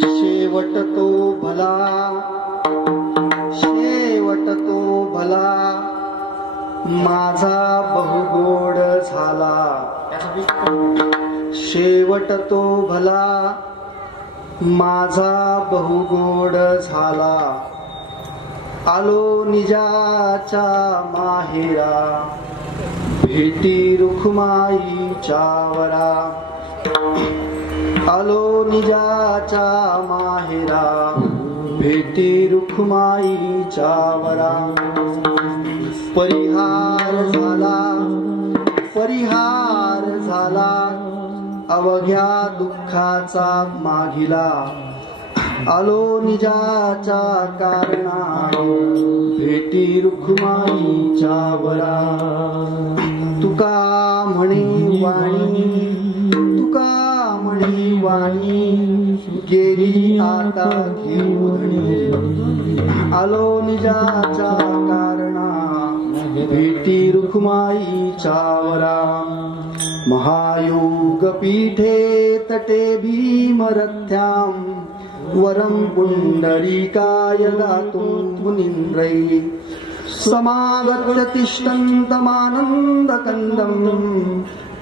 शेवट तो भला, शेवट तो भला, माझा बहुगोड झाला. शेवट तो भला, माझा बहुगोड झाला. आलो निजाच्या माहेरा, भेटी रुखमाईच्या वरा. आलो निजाच्या माहेरा, भेटी रुखमाईच्या वरा. परिहार झाला, परिहार झाला, अवघ्या दुःखाचा मागिला. आलो निजाच्या कारणा, भेटी रुखमाईच्या वरा. तुका म्हणे वाणी, तुका म्हणे वाणी, गेली आता घेऊन. आलो निजाच्या कारणा, भेटी रुखमाईच्या वरा. महायोग पीठे तटे भीमरथ्यां, वरं पुंडरीकाय दातुं मुनीन्द्रै. समागत्य तिष्ठन्तमानन्दकन्दं,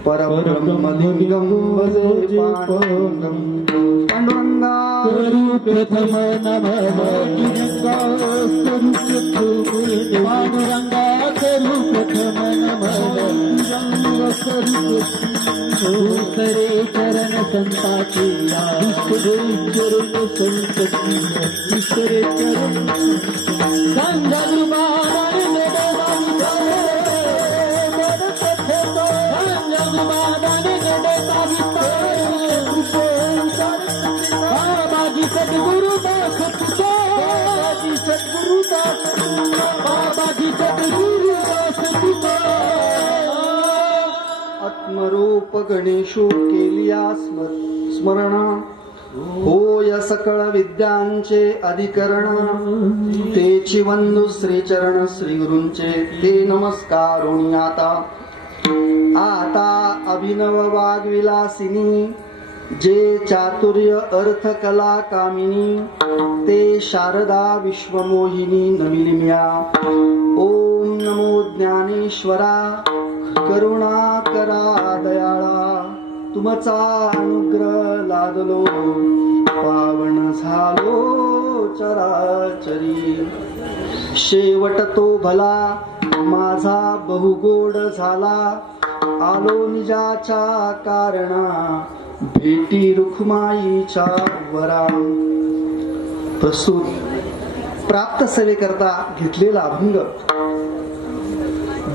परब्रह्मलिङ्गं भजे पाण्डुरङ्गं. पाण्डुरङ्गा प्रथम नमः पांडुरंगा करू प्रथम नमः. करे चरण संताची, चरण संतती, ईश्वरे चरण गंगा सद्गुरु दास सद्गुरु दास बाबाजी सद्गुरु दास तुका. आत्मरूप गणेशो केलिया स्मरण, होय सकळ विद्यांचे अधिकरण. तेची वंदू श्रीचरण श्री गुरूंचे, ते नमस्कारोणी आता. आता अभिनव वाग्विलासिनी, जे चातुर्य अर्थ कला कामिनी. ते शारदा विश्वमोहिनी नमिलिम्या. ओम नमो ज्ञानेश्वरा, करुणा करा दयाळा. तुमचा अनुग्रह लादलो, पावन झालो चराचरी. शेवट तो भला, माझा बहुगोड झाला. आलो निजाच्या कारणा, भेटी रुखमाईच्या वरा. प्रस्तुत प्राप्त सेवेकरता घेतलेला अभंग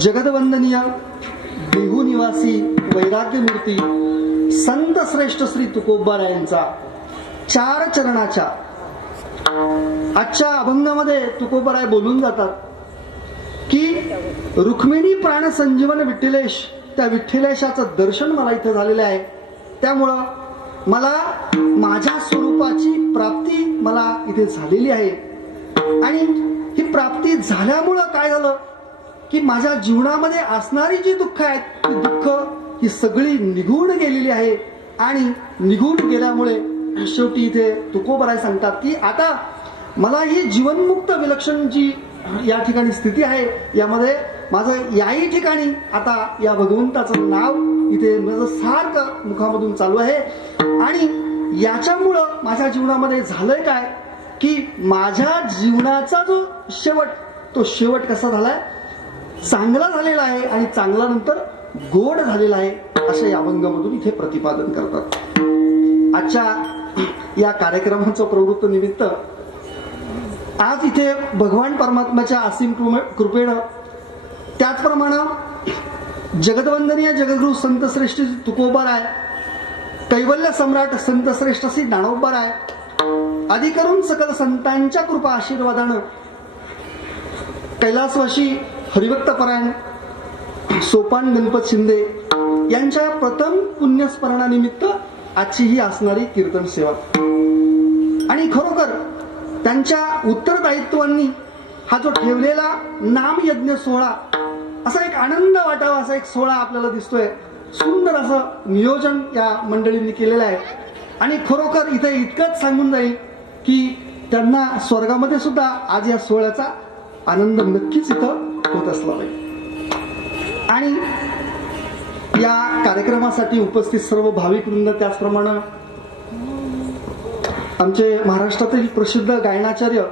जगदवंदनीय देहू निवासी वैराग्यमूर्ती संत श्रेष्ठ श्री तुकोबारायांचा 4 चरणाच्या. आजच्या अभंगामध्ये तुकोबाराय बोलून जातात की रुक्मिणी प्राण संजीवन विठ्ठलेश, त्या विठ्ठलेशाचं दर्शन मला इथं झालेलं आहे. त्यामुळं मला माझ्या स्वरूपाची प्राप्ती मला इथे झालेली आहे. आणि ही प्राप्ती झाल्यामुळं काय झालं की माझ्या जीवनामध्ये असणारी जी दुःख आहेत, ती दुःख ही सगळी निघून गेलेली आहे. आणि निघून गेल्यामुळे शेवटी इथे तुकोबाराय सांगतात की आता मला ही जीवनमुक्त विलक्षण जी या ठिकाणी स्थिती आहे, यामध्ये माझं याही ठिकाणी आता या भगवंताचं नाव इथे माझं सारखं मुखामधून चालू आहे. आणि याच्यामुळं माझ्या जीवनामध्ये झालंय काय की माझ्या जीवनाचा जो शेवट, तो शेवट कसा झालाय, चांगला झालेला आहे. आणि चांगला नंतर गोड झालेला आहे, असं या अभंगामधून इथे प्रतिपादन करतात. आजच्या या कार्यक्रमाचं प्रवृत्त निमित्त आज इथे भगवान परमात्म्याच्या असीम कृपेनं, त्याचप्रमाणे जगदवंदनीय जगद्गुरु संत श्रेष्ठ तुकोबाराय, कैवल्य सम्राट संत श्रेष्ठ श्री ज्ञानोबाराय, अधिकरून सकल संतांच्या कृपा आशीर्वादानं कैलासवासी हरिभक्तपरायण सोपान गणपत शिंदे यांच्या प्रथम पुण्यस्मरणानिमित्त आजची ही असणारी कीर्तन सेवा. आणि खरोखर त्यांच्या उत्तरदायित्वांनी हा जो ठेवलेला नाम यज्ञ सोहळा, असा एक आनंद वाटावा असा एक सोहळा आपल्याला दिसतोय. सुंदर असं नियोजन या मंडळींनी केलेलं आहे. आणि खरोखर इथे इतकंच सांगून जाईल की त्यांना स्वर्गामध्ये सुद्धा आज या सोहळ्याचा आनंद नक्कीच इथं होत असला पाहिजे. आणि या कार्यक्रमासाठी उपस्थित सर्व भाविक वृंद, त्याचप्रमाणे आमचे महाराष्ट्रातील प्रसिद्ध गायनाचार्य,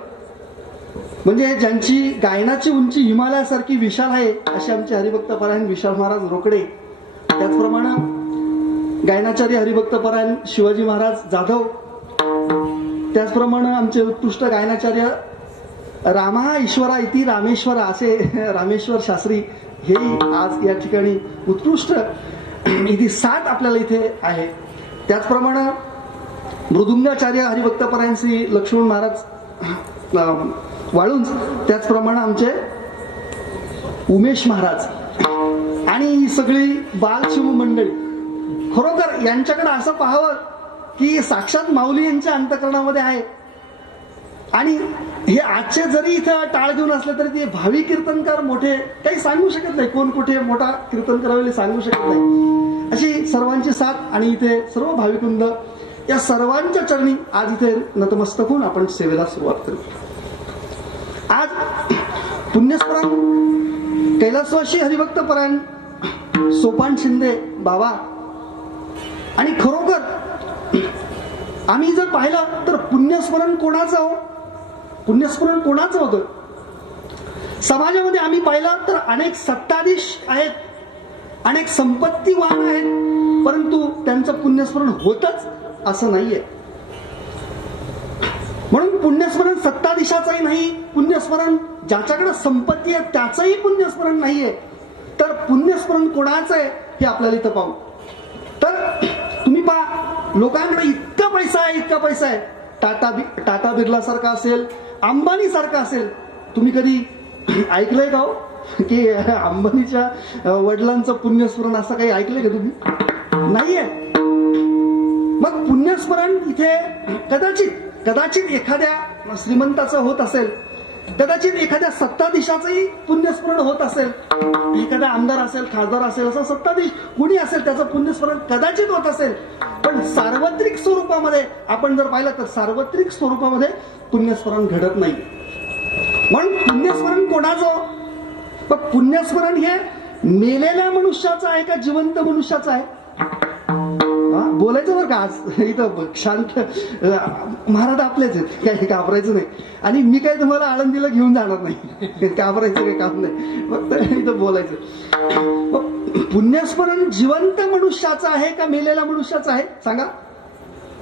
म्हणजे ज्यांची गायनाची उंची हिमालयासारखी विशाल आहे असे आमचे हरिभक्तपरायण विशाल महाराज रोकडे, त्याचप्रमाणे गायनाचार्य हरिभक्तपरायण शिवाजी महाराज जाधव, त्याचप्रमाणे आमचे उत्कृष्ट गायनाचार्य रामा ईश्वरा इति रामेश्वरा असे रामेश्वर शास्त्री, हे आज या ठिकाणी उत्कृष्ट इथे 7 आपल्याला इथे आहे. त्याचप्रमाणे मृदुंगाचार्य हरिभक्तपरायण श्री लक्ष्मण महाराज वाळुंज, त्याचप्रमाणे आमचे उमेश महाराज आणि ही सगळी बालशिव मंडळी. खरोखर यांच्याकडे असं पाहावं की साक्षात माऊली यांच्या अंतःकरणामध्ये आहे. आणि हे आजचे जरी इथं टाळ घेऊन असले तरी ते भावी कीर्तनकार मोठे काही सांगू शकत नाही, कोण कुठे मोठा कीर्तन करावे सांगू शकत नाही. अशी सर्वांची साथ आणि इथे सर्व भाविकवृंद या सर्वांच्या चरणी आज इथे नतमस्तक होऊन आपण सेवेला सुरुवात करू. आज पुण्यस्मरण कैलासवासी हरिभक्तपरायण सोपान शिंदे बाबा. आणि खरोखर आम्ही जर पाहिलं तर पुण्यस्मरण कोणाचं हो, पुण्यस्मरण कोणाचं होतं. समाजामध्ये आम्ही पाहिलं तर अनेक सत्ताधीश आहेत, अनेक संपत्तीवान आहेत, परंतु त्यांचं पुण्यस्मरण होतच असं नाहीये. म्हणून पुण्यस्मरण सत्ताधीशाचंही नाही, पुण्यस्मरण ज्याच्याकडे संपत्ती आहे त्याचंही पुण्यस्मरण नाहीये. तर पुण्यस्मरण कोणाचं आहे हे आपल्याला इथं पाहू. तर तुम्ही पहा, लोकांकडे इतका पैसा आहे, इतका पैसा आहे. टाटा बिर्ला सारखा असेल, अंबानी सारखा असेल. तुम्ही कधी ऐकलंय का हो की अंबानीच्या वडिलांचं पुण्यस्मरण असं काही ऐकलंय का तुम्ही? नाहीये. मग पुण्यस्मरण इथे कदाचित एखाद्या श्रीमंताचं होत असेल, कदाचित एखाद्या सत्ताधीशाचंही पुण्यस्मरण होत असेल, एखादा आमदार असेल, खासदार असेल, असं सत्ताधीश कुणी असेल त्याचं पुण्यस्मरण कदाचित होत असेल. पण सार्वत्रिक स्वरूपामध्ये आपण जर पाहिलं तर सार्वत्रिक स्वरूपामध्ये पुण्यस्मरण घडत नाही. म्हणून पुण्यस्मरण कोणाचं? मग पुण्यस्मरण हे मेलेल्या मनुष्याचं आहे का जिवंत मनुष्याचं आहे? बोलायचं बरं का आज इथं शांत. महाराज आपलेच आहेत, काही घाबरायचं नाही. आणि मी काही तुम्हाला आळंदीला घेऊन जाणार नाही, घाबरायचं काही काम नाही, फक्त इथं बोलायचं. मग पुण्यस्मरण जिवंत मनुष्याचं आहे का मेलेल्या मनुष्याचं आहे? सांगा.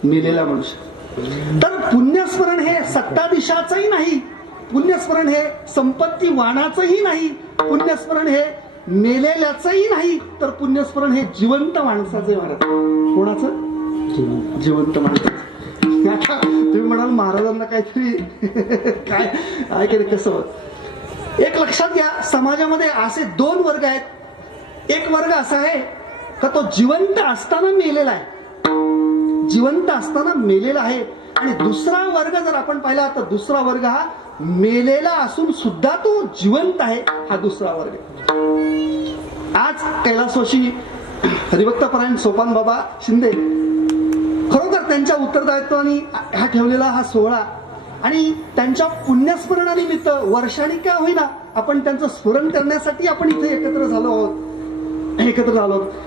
मेलेल्या मनुष्य. तर पुण्यस्मरण हे सत्ताधीशाचंही नाही, पुण्यस्मरण हे संपत्तीवानाचंही नाही, पुण्यस्मरण हे मेलेल्याचंही नाही, तर पुण्यस्मरण हे जिवंत माणसाचं म्हणत. कोणाचं? जिवंत माणसाचं. आता तुम्ही म्हणाल महाराजांना काहीतरी काय ऐकलं कसं? एक लक्षात घ्या, समाजामध्ये असे 2 वर्ग आहेत. एक वर्ग असा आहे का तो जिवंत असताना मेलेला आहे, जिवंत असताना मेलेला आहे. आणि दुसरा वर्ग जर आपण पाहिला तर दुसरा वर्ग हा मेलेला असून सुद्धा तो जिवंत आहे, हा दुसरा वर्ग. आज कैलासवासी हरिभक्तपरायण सोपान बाबा शिंदे खरोखर त्यांच्या उत्तरदायित्वाने हा ठेवलेला हा सोहळा आणि त्यांच्या पुण्यस्मरणानिमित्त वर्षांनी का होईना आपण त्यांचं स्मरण करण्यासाठी आपण इथे एकत्र झालो आहोत.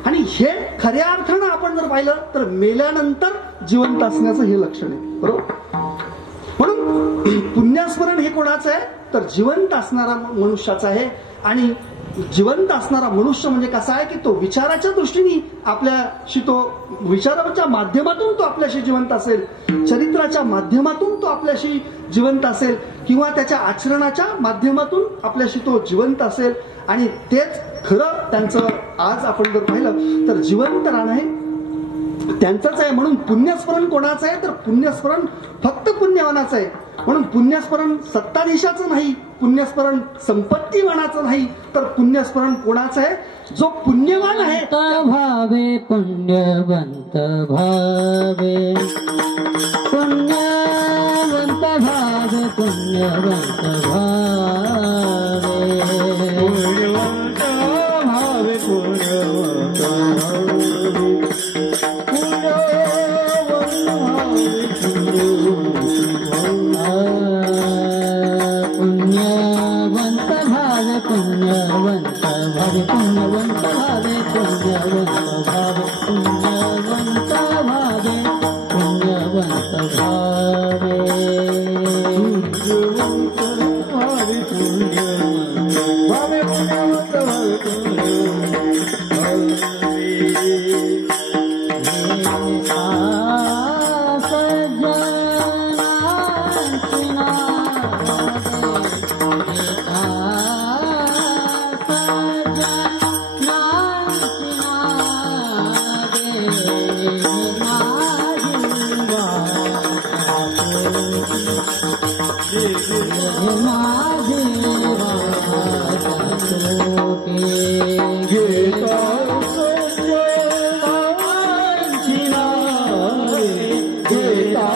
आणि हे खऱ्या अर्थानं आपण जर पाहिलं तर मेल्यानंतर जिवंत असण्याचं हे लक्षण आहे, बरोबर? म्हणून पुण्यस्मरण हे कोणाचं आहे तर जिवंत असणारा मनुष्याचं आहे. आणि जिवंत असणारा मनुष्य म्हणजे कसा आहे की तो विचाराच्या दृष्टीने आपल्याशी, तो विचाराच्या माध्यमातून तो आपल्याशी जिवंत असेल, चरित्राच्या माध्यमातून तो आपल्याशी जिवंत असेल, किंवा त्याच्या आचरणाच्या माध्यमातून आपल्याशी तो जिवंत असेल. आणि तेच खरं त्यांचं आज आपण जर पाहिलं तर जिवंत राहणं हे त्यांचंच आहे. म्हणून पुण्यस्मरण कोणाचं आहे तर पुण्यस्मरण फक्त पुण्यवानाचं आहे. म्हणून पुण्यस्मरण सत्ताधीशाचं नाही, पुण्यस्मरण संपत्तीवानाचं नाही, तर पुण्यस्मरण कोणाचं आहे? जो पुण्यवान आहे. भावे पुण्यवंत भावे, पुण्यवंत भावे, पुण्यवंत भावे, पुण्यवंत भावे, पुण्यवंत भावे, पुण्यवंत माझे वासोटे घेता सज्जनांची नावे घेता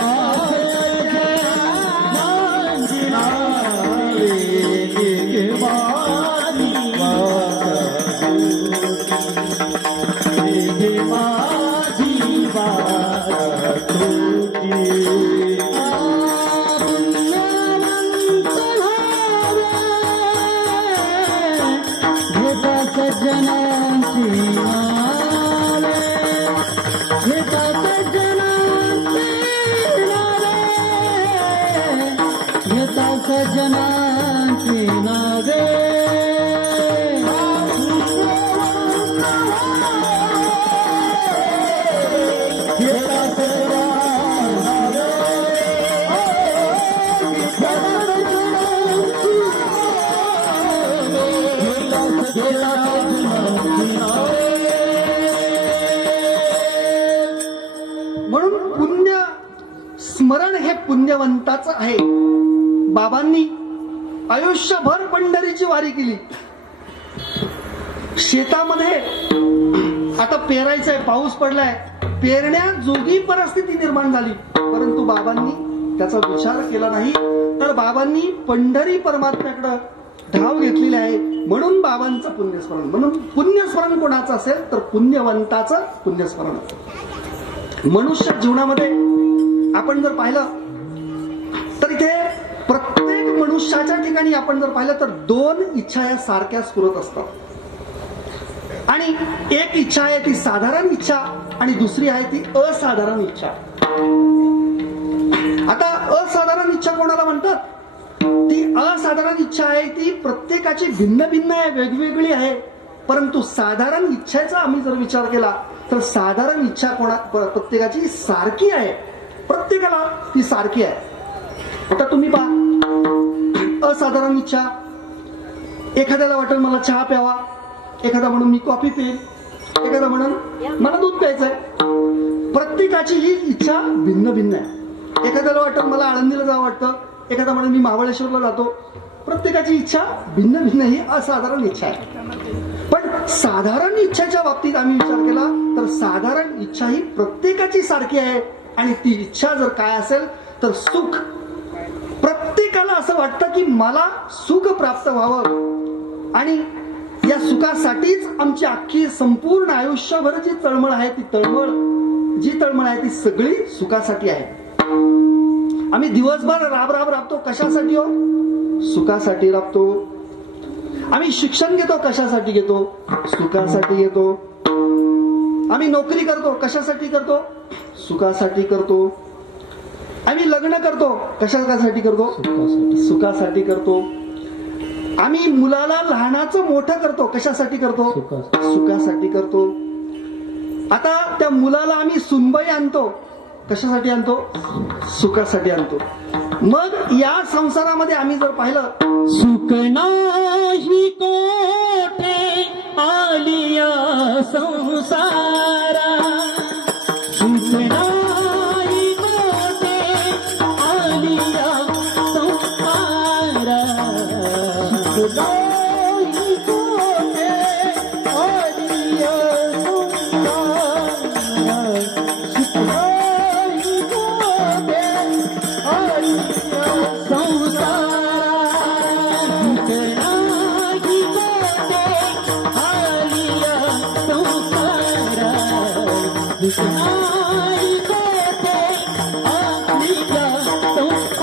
सज्जनांची नावे घे माझी वासोटे घे माझी वासोटे सज्जनांची नावे घेता सज्जनांची नावे घेता सज्जनांची नावे घेता म्हणून पुण्य स्मरण हे पुण्यवंताचं आहे. बाबांनी आयुष्यभर पंढरीची वारी केली. शेतामध्ये आता पेरायचंय, पाऊस पडलाय, पेरण्याजोगी परिस्थिती निर्माण झाली, परंतु बाबांनी त्याचा विचार केला नाही. तर बाबांनी पंढरी परमात्म्याकडे धाव घेतलेली आहे. म्हणून बाबांचं पुण्यस्मरण. म्हणून पुण्यस्मरण कोणाचं असेल तर पुण्यवंताचं पुण्यस्मरण असेल. मनुष्य जीवनामध्ये आपण जर पाहिलं तर इथे प्रत्येक मनुष्याच्या ठिकाणी आपण जर पाहिलं तर दोन इच्छा या सारख्याच पुरत असतात. आणि एक इच्छा आहे ती साधारण इच्छा आणि दुसरी आहे ती असाधारण इच्छा. आता असाधारण इच्छा कोणाला म्हणतात? ती असाधारण इच्छा आहे ती प्रत्येकाची भिन्न भिन्न आहे, वेगवेगळी आहे. परंतु साधारण इच्छेचा आम्ही जर विचार केला तर साधारण इच्छा प्रत्येकाची सारखी आहे. प्रत्येकाला ती सारखी आहे. आता तुम्ही पहा, असाधारण इच्छा, एखाद्याला वाटेल मला चहा प्यावा, एखादा म्हणून मी कॉफी पिईल, एखादा म्हणून मला दूध प्यायचंय. प्रत्येकाची ही इच्छा भिन्न भिन्न आहे. एखाद्याला वाटेल मला आळंदीला जावं वाटतं, एखादा म्हणून मी महाबळेश्वरला जातो. प्रत्येकाची इच्छा भिन्न भिन्न ही असाधारण इच्छा आहे. पण साधारण इच्छाच्या बाबतीत आम्ही विचार केला तर साधारण इच्छा ही प्रत्येकाची सारखी आहे. आणि ती इच्छा जर काय असेल तर सुख. प्रत्येकाला असं वाटतं की मला सुख प्राप्त व्हावं आणि या सुखासाठीच आमची अख्खी संपूर्ण आयुष्यभर जी तळमळ आहे ती तळमळ आहे ती सगळी सुखासाठी आहे. आम्ही दिवसभर राबतो कशासाठी हो? सुखासाठी राबतो. आम्ही शिक्षण घेतो कशासाठी घेतो? सुखासाठी घेतो. आम्ही नोकरी करतो कशासाठी करतो? सुखासाठी करतो. आम्ही लग्न करतो कशासाठी करतो? सुखासाठी करतो. आम्ही मुलाला लहानाचं मोठं करतो कशासाठी करतो? सुखासाठी करतो. आता त्या मुलाला आम्ही सुनबाई आणतो कशासाठी आणतो? सुखासाठी आणतो. मग या संसारामध्ये आम्ही जर पाहिलं, सुख नाही कोठे आलिया संसारा, सुख नाही कोठे आलिया संसारा, सुख नाही कोठे आलिया संसारा, सुख नाही कोठे आलिया संसारा, सुख नाही कोठे आलिया संसारा, सुख नाही कोठे आलिया संसारा, सुख नाही कोठे आलिया संसारा,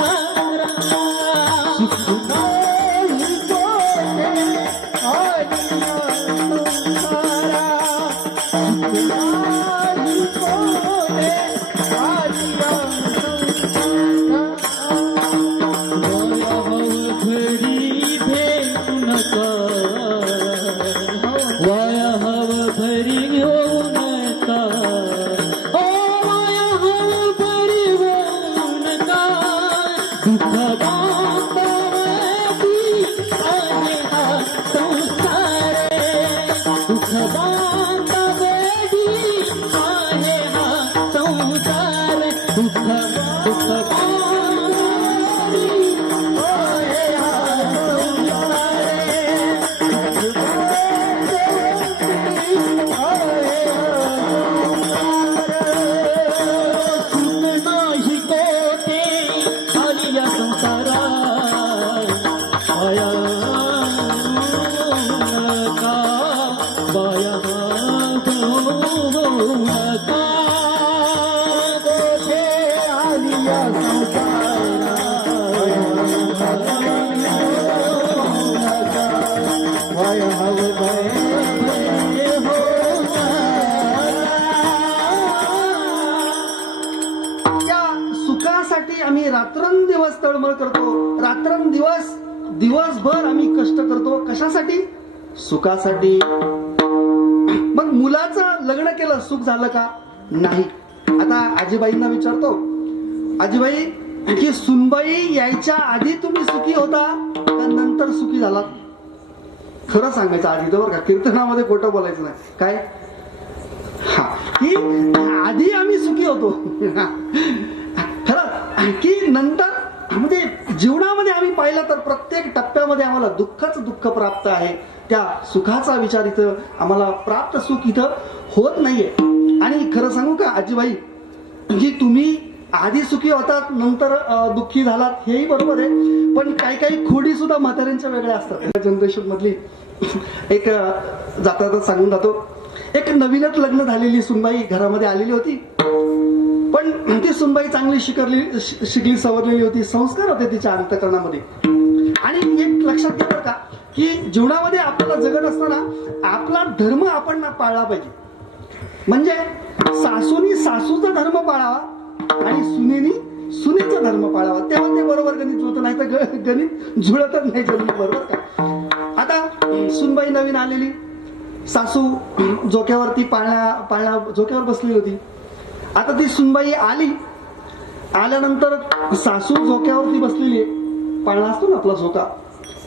सुख नाही कोठे आलिया संसारा. वाया हव घरी घेऊ नका, वाया हव घरी घेऊ नका, दुःख बांधवी आहे हा संसार, दुःख बांधवी आहे हा संसार, दुःख बांधवी कशासाठी आम्ही रात्रंदिवस तळमळ करतो, रात्रंदिवस दिवसभर आम्ही कष्ट करतो, कशासाठी? सुखासाठी. मग मुलाचं लग्न केलं, सुख झालं का? नाही. आता आजीबाईंना विचारतो, आजीबाई की सुनबाई यायच्या आधी तुम्ही सुखी होता का नंतर सुखी झालात? खरं सांगायचं आधी तर, बरं का, कीर्तनामध्ये खोटं बोलायचं नाही. काय? हा, की आधी आम्ही सुखी होतो खरं, की नंतर म्हणजे जीवनामध्ये आम्ही पाहिलं तर प्रत्येक टप्प्यामध्ये आम्हाला दुःखच दुःख प्राप्त आहे. त्या सुखाचा विचार इथं आम्हाला प्राप्त सुख इथं होत नाहीये. आणि खरं सांगू का आजीबाई, की तुम्ही आधी सुखी होतात नंतर दुःखी झालात, हेही बरोबर आहे. पण काही काही खोडी सुद्धा म्हाताऱ्यांच्या वेगळ्या असतात. जनरेशन मधली एक जाता सांगून जातो, एक नवीनच लग्न झालेली सुनबाई घरामध्ये आलेली होती. पण ती सुनबाई चांगली शिकली सवरलेली होती, संस्कार होते तिच्या अंतकरणामध्ये. आणि एक लक्षात घ्या बरं का, की जीवनामध्ये आपल्याला जगत असताना आपला धर्म आपण पाळला पाहिजे. म्हणजे सासूनी सासूचा धर्म पाळावा आणि सुनेनी सुनेचा धर्म पाळावा, तेव्हा ते बरोबर गणित जुळतं, नाही तर गणित जुळतच नाही गणित, बरोबर का? आता सुनबाई नवीन आलेली, सासू झोक्यावरती पाळणा झोक्यावर बसलेली होती. आता ती सुनबाई आल्यानंतर सासू झोक्यावरती बसलेली आहे, पाळणा असतो ना आपला झोका,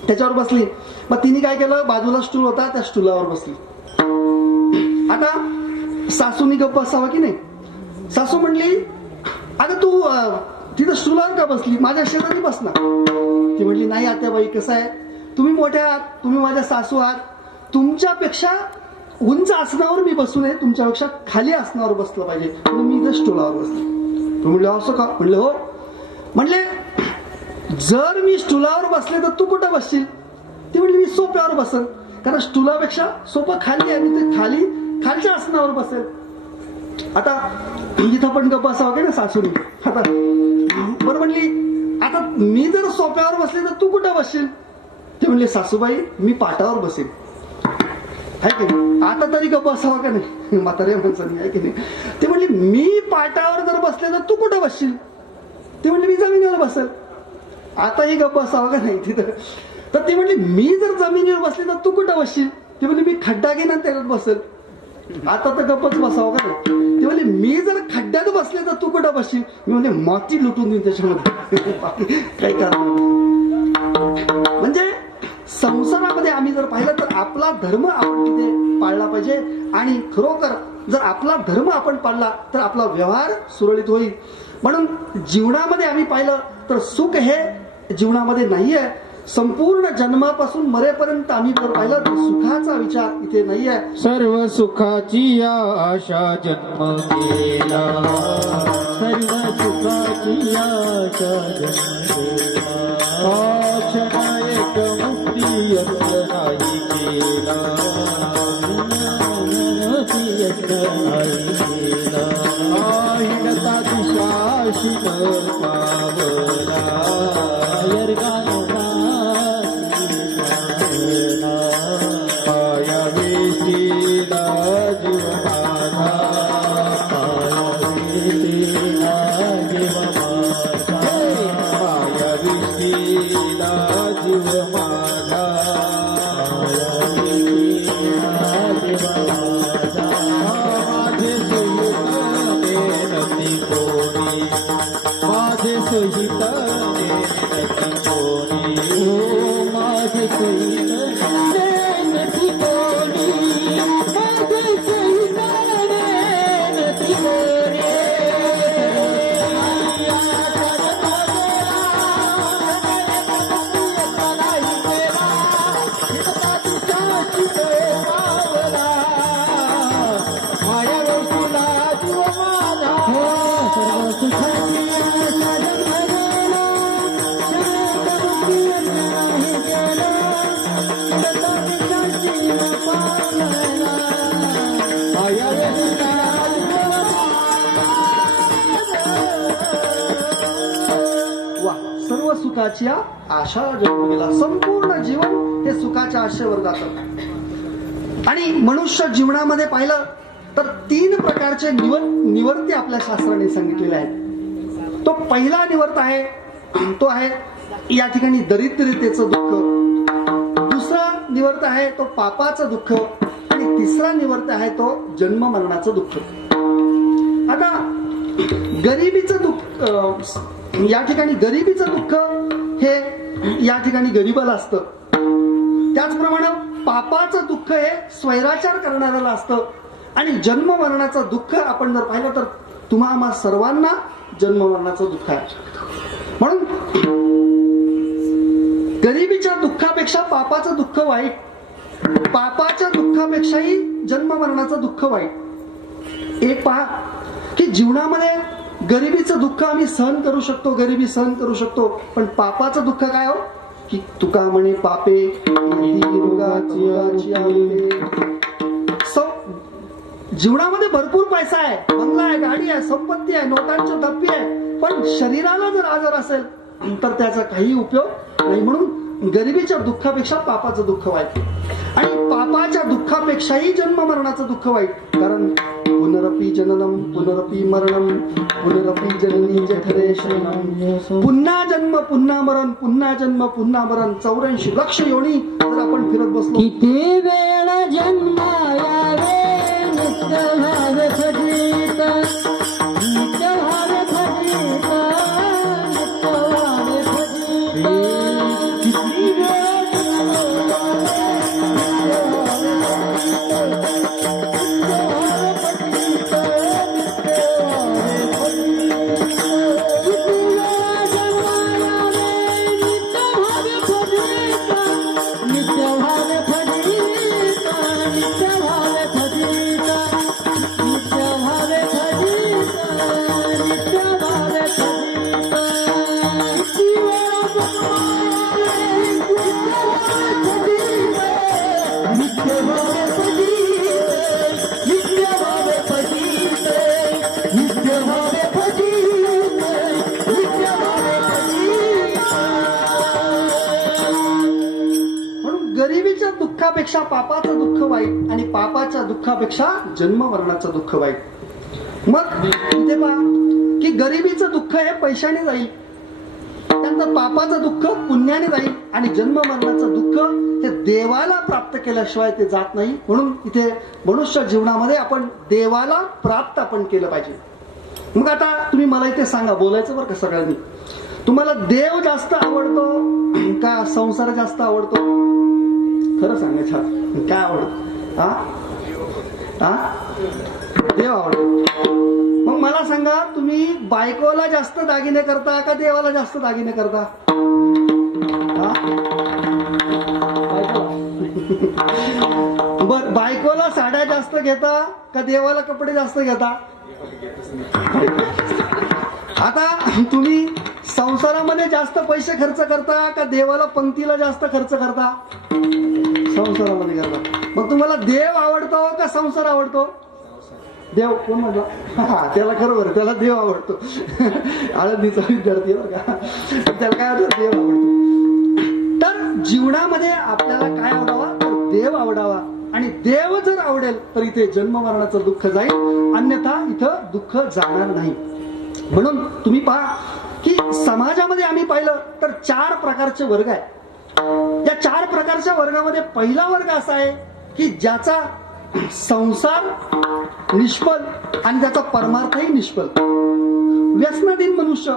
त्याच्यावर बसली. मग तिने काय केलं, बाजूला स्टूल होता त्या स्टूलावर बसली. आता सासूनी गप्प बसावा की नाही? सासू म्हणली, अगं तू तिथं स्टूलावर का बसली, माझ्या शेजारी बस ना. ती म्हणली, नाही आत्याबाई, कसं आहे, तुम्ही मोठ्या आहात, तुम्ही माझ्या सासू आहात, तुमच्यापेक्षा उंच आसनावर मी बसू नये, तुमच्यापेक्षा खाली आसनावर बसलं पाहिजे, म्हणून मी इथं स्टूलावर बसले. तुम्ही म्हणले असं का? म्हणले हो. म्हणले जर मी स्टूलावर बसले तर तू कुठं बसशील? ती म्हणली मी सोप्यावर बसेल, कारण स्टूलापेक्षा सोपं खाली आहे, मी ते खालच्या आसनावर बसेल. आता इथं पण गप्प असावं की ना सासूनी. आता बरं म्हणली, आता मी जर सोप्यावर बसले तर तू कुठं बसशील? ते म्हणले, सासूबाई मी पाटावर बसेल. आहे की नाही? आता तरी गप्प असावं का नाही म्हाताऱ्या माणसांनी, आहे की नाही? ते म्हणले, मी पाटावर जर बसले तर तू कुठं बसशील? ते म्हणले, मी जमिनीवर बसेल. आताही गप्प असावं का नाही तिथं? तर ती म्हणली, मी जर जमिनीवर बसले तर तू कुठं बसशील? ते म्हणले, मी खड्डा घेईन आणि त्याच्यात बसेल. आता तर गप्पच बसावं का नाही? ते म्हणले, मी जर खड्ड्यात बसले तर तू कुठं बसशील? मी म्हणजे माती लुटून देईन त्याच्यामध्ये काय कारण. म्हणजे संसारामध्ये आम्ही जर पाहिलं तर आपला धर्म आपण तिथे पाळला पाहिजे. आणि खरोखर जर आपला धर्म आपण पाळला तर आपला व्यवहार सुरळीत होईल. म्हणून जीवनामध्ये आम्ही पाहिलं तर सुख हे जीवनामध्ये नाहीये. संपूर्ण जन्मापासून मरेपर्यंत आम्ही जर पाहिलं तर सुखाचा विचार इथे नाहीये. सर्व सुखाची आशा जन्म गेला, सर्व सुखाची आशा जन्म गेला, क्षणायक मुक्ती नाही केला, हिंडता दिशाशीन पावला, पाया वेशीला जीव माझा, पाया वेशीला जीव माझा, पाया वेशीला जीव माझा, पाया वेशीला जीव माझा. माझे सहित नेनती कोणी, माझे सहित नेनती कोणी, ओ माझे सहित नेनती कोणी, माझे सहित नेनती कोणी. वा, सर्व सुखाची आशा जन्म गेला. संपूर्ण जीवन हे सुखाच्या आशेवर जातं. आणि मनुष्य जीवनामध्ये पाहिलं तर 3 प्रकारचे निवर्ती आपल्या शास्त्राने सांगितलेले आहेत. तो पहिला निवर्त आहे तो आहे या ठिकाणी दरिद्रतेचं दुःख, दुसरा निवर्त आहे तो पापाचं दुःख आणि तिसरा निवर्त आहे तो जन्म मरणाचं दुःख. आता गरिबीचं दुःख, या ठिकाणी गरिबीचं दुःख हे या ठिकाणी गरीबाला असतं. त्याचप्रमाणे पापाचं दुःख हे स्वैराचार करणाऱ्याला असतं आणि जन्म मरणाचं दुःख आपण जर पाहिलं तर तुम्हा सर्वांना जन्म मरणाचं दुःख आहे. म्हणून गरिबीच्या दुःखापेक्षा पापाचं दुःख वाईट, पापाच्या दुःखापेक्षाही जन्म मरणाचं दुःख वाईट. एक पहा की जीवनामध्ये गरिबीचं दुःख आम्ही सहन करू शकतो, गरिबी सहन करू शकतो, पण पापाचं दुःख काय हो की तुका म्हणे पापे रोगाची आले. जीवनामध्ये भरपूर पैसा आहे, बंगला आहे, गाडी आहे, संपत्ती आहे, नोटांची धप्पी आहे, पण शरीराला जर आजार असेल तर त्याचा काही उपयोग नाही. म्हणून गरिबीच्या दुःखापेक्षा पापाचं दुःख वाईट आणि पापाच्या दुःखापेक्षाही जन्म मरणाचं दुःख वाईट. कारण पुनरपी जननम पुनरपी मरणम पुनरपी जननी जठरे शयनम. पुन्हा जन्म पुन्हा मरण, पुन्हा जन्म पुन्हा मरण, 84 लक्ष योनी जर आपण फिरत बसलो. किती वेळ जन्मायावे नित्य भावे फजित, नित्य भावे फजित, नित्य भावे फजित. किती वेळ दुःखापेक्षा पापाचं दुःख वाईट आणि पापाच्या दुःखापेक्षा जन्म मरणाचं दुःख वाईट. मग इथे पहा की गरिबीचं दुःख हे पैशाने जाईल, त्यानंतर पापाचं दुःख पुण्याने जाईल आणि जन्म मरणाचं दुःख ते देवाला प्राप्त केल्याशिवाय ते जात नाही. म्हणून इथे मनुष्य जीवनामध्ये आपण देवाला प्राप्त आपण केलं पाहिजे. मग आता तुम्ही मला इथे सांगा, बोलायचं बरं का सगळ्यांनी, तुम्हाला देव जास्त आवडतो का संसार जास्त आवडतो? खरं सांगायचं काय आवडत? देव आवडतो. मग मला सांगा, तुम्ही बायकोला जास्त दागिने करता का देवाला जास्त दागिने करता? बर, बायकोला साड्या जास्त घेता का देवाला कपडे जास्त घेता? आता तुम्ही संसारामध्ये जास्त पैसे खर्च करता का देवाला पंक्तीला जास्त खर्च करता? संसारामध्ये करता. मग तुम्हाला देव आवडतो का संसार आवडतो? देव. कोण म्हटलं? त्याला खरोबर, त्याला देव आवडतो. आळंदीचा विद्यार्थी बघा, त्याला काय आवडतं? देव आवडतो. तर जीवनामध्ये आपल्याला काय आवडावा? तर देव आवडावा. आणि देव जर आवडेल तर इथे जन्म मरणाचं दुःख जाईल, अन्यथा इथं दुःख जाणार नाही. म्हणून तुम्ही पहा की समाजामध्ये आम्ही पाहिलं तर 4 प्रकारचे वर्ग आहेत. या 4 प्रकारच्या वर्गामध्ये पहिला वर्ग असा आहे की ज्याचा संसार निष्फल आणि त्याचा परमार्थही निष्फल. व्यसनाधीन मनुष्य,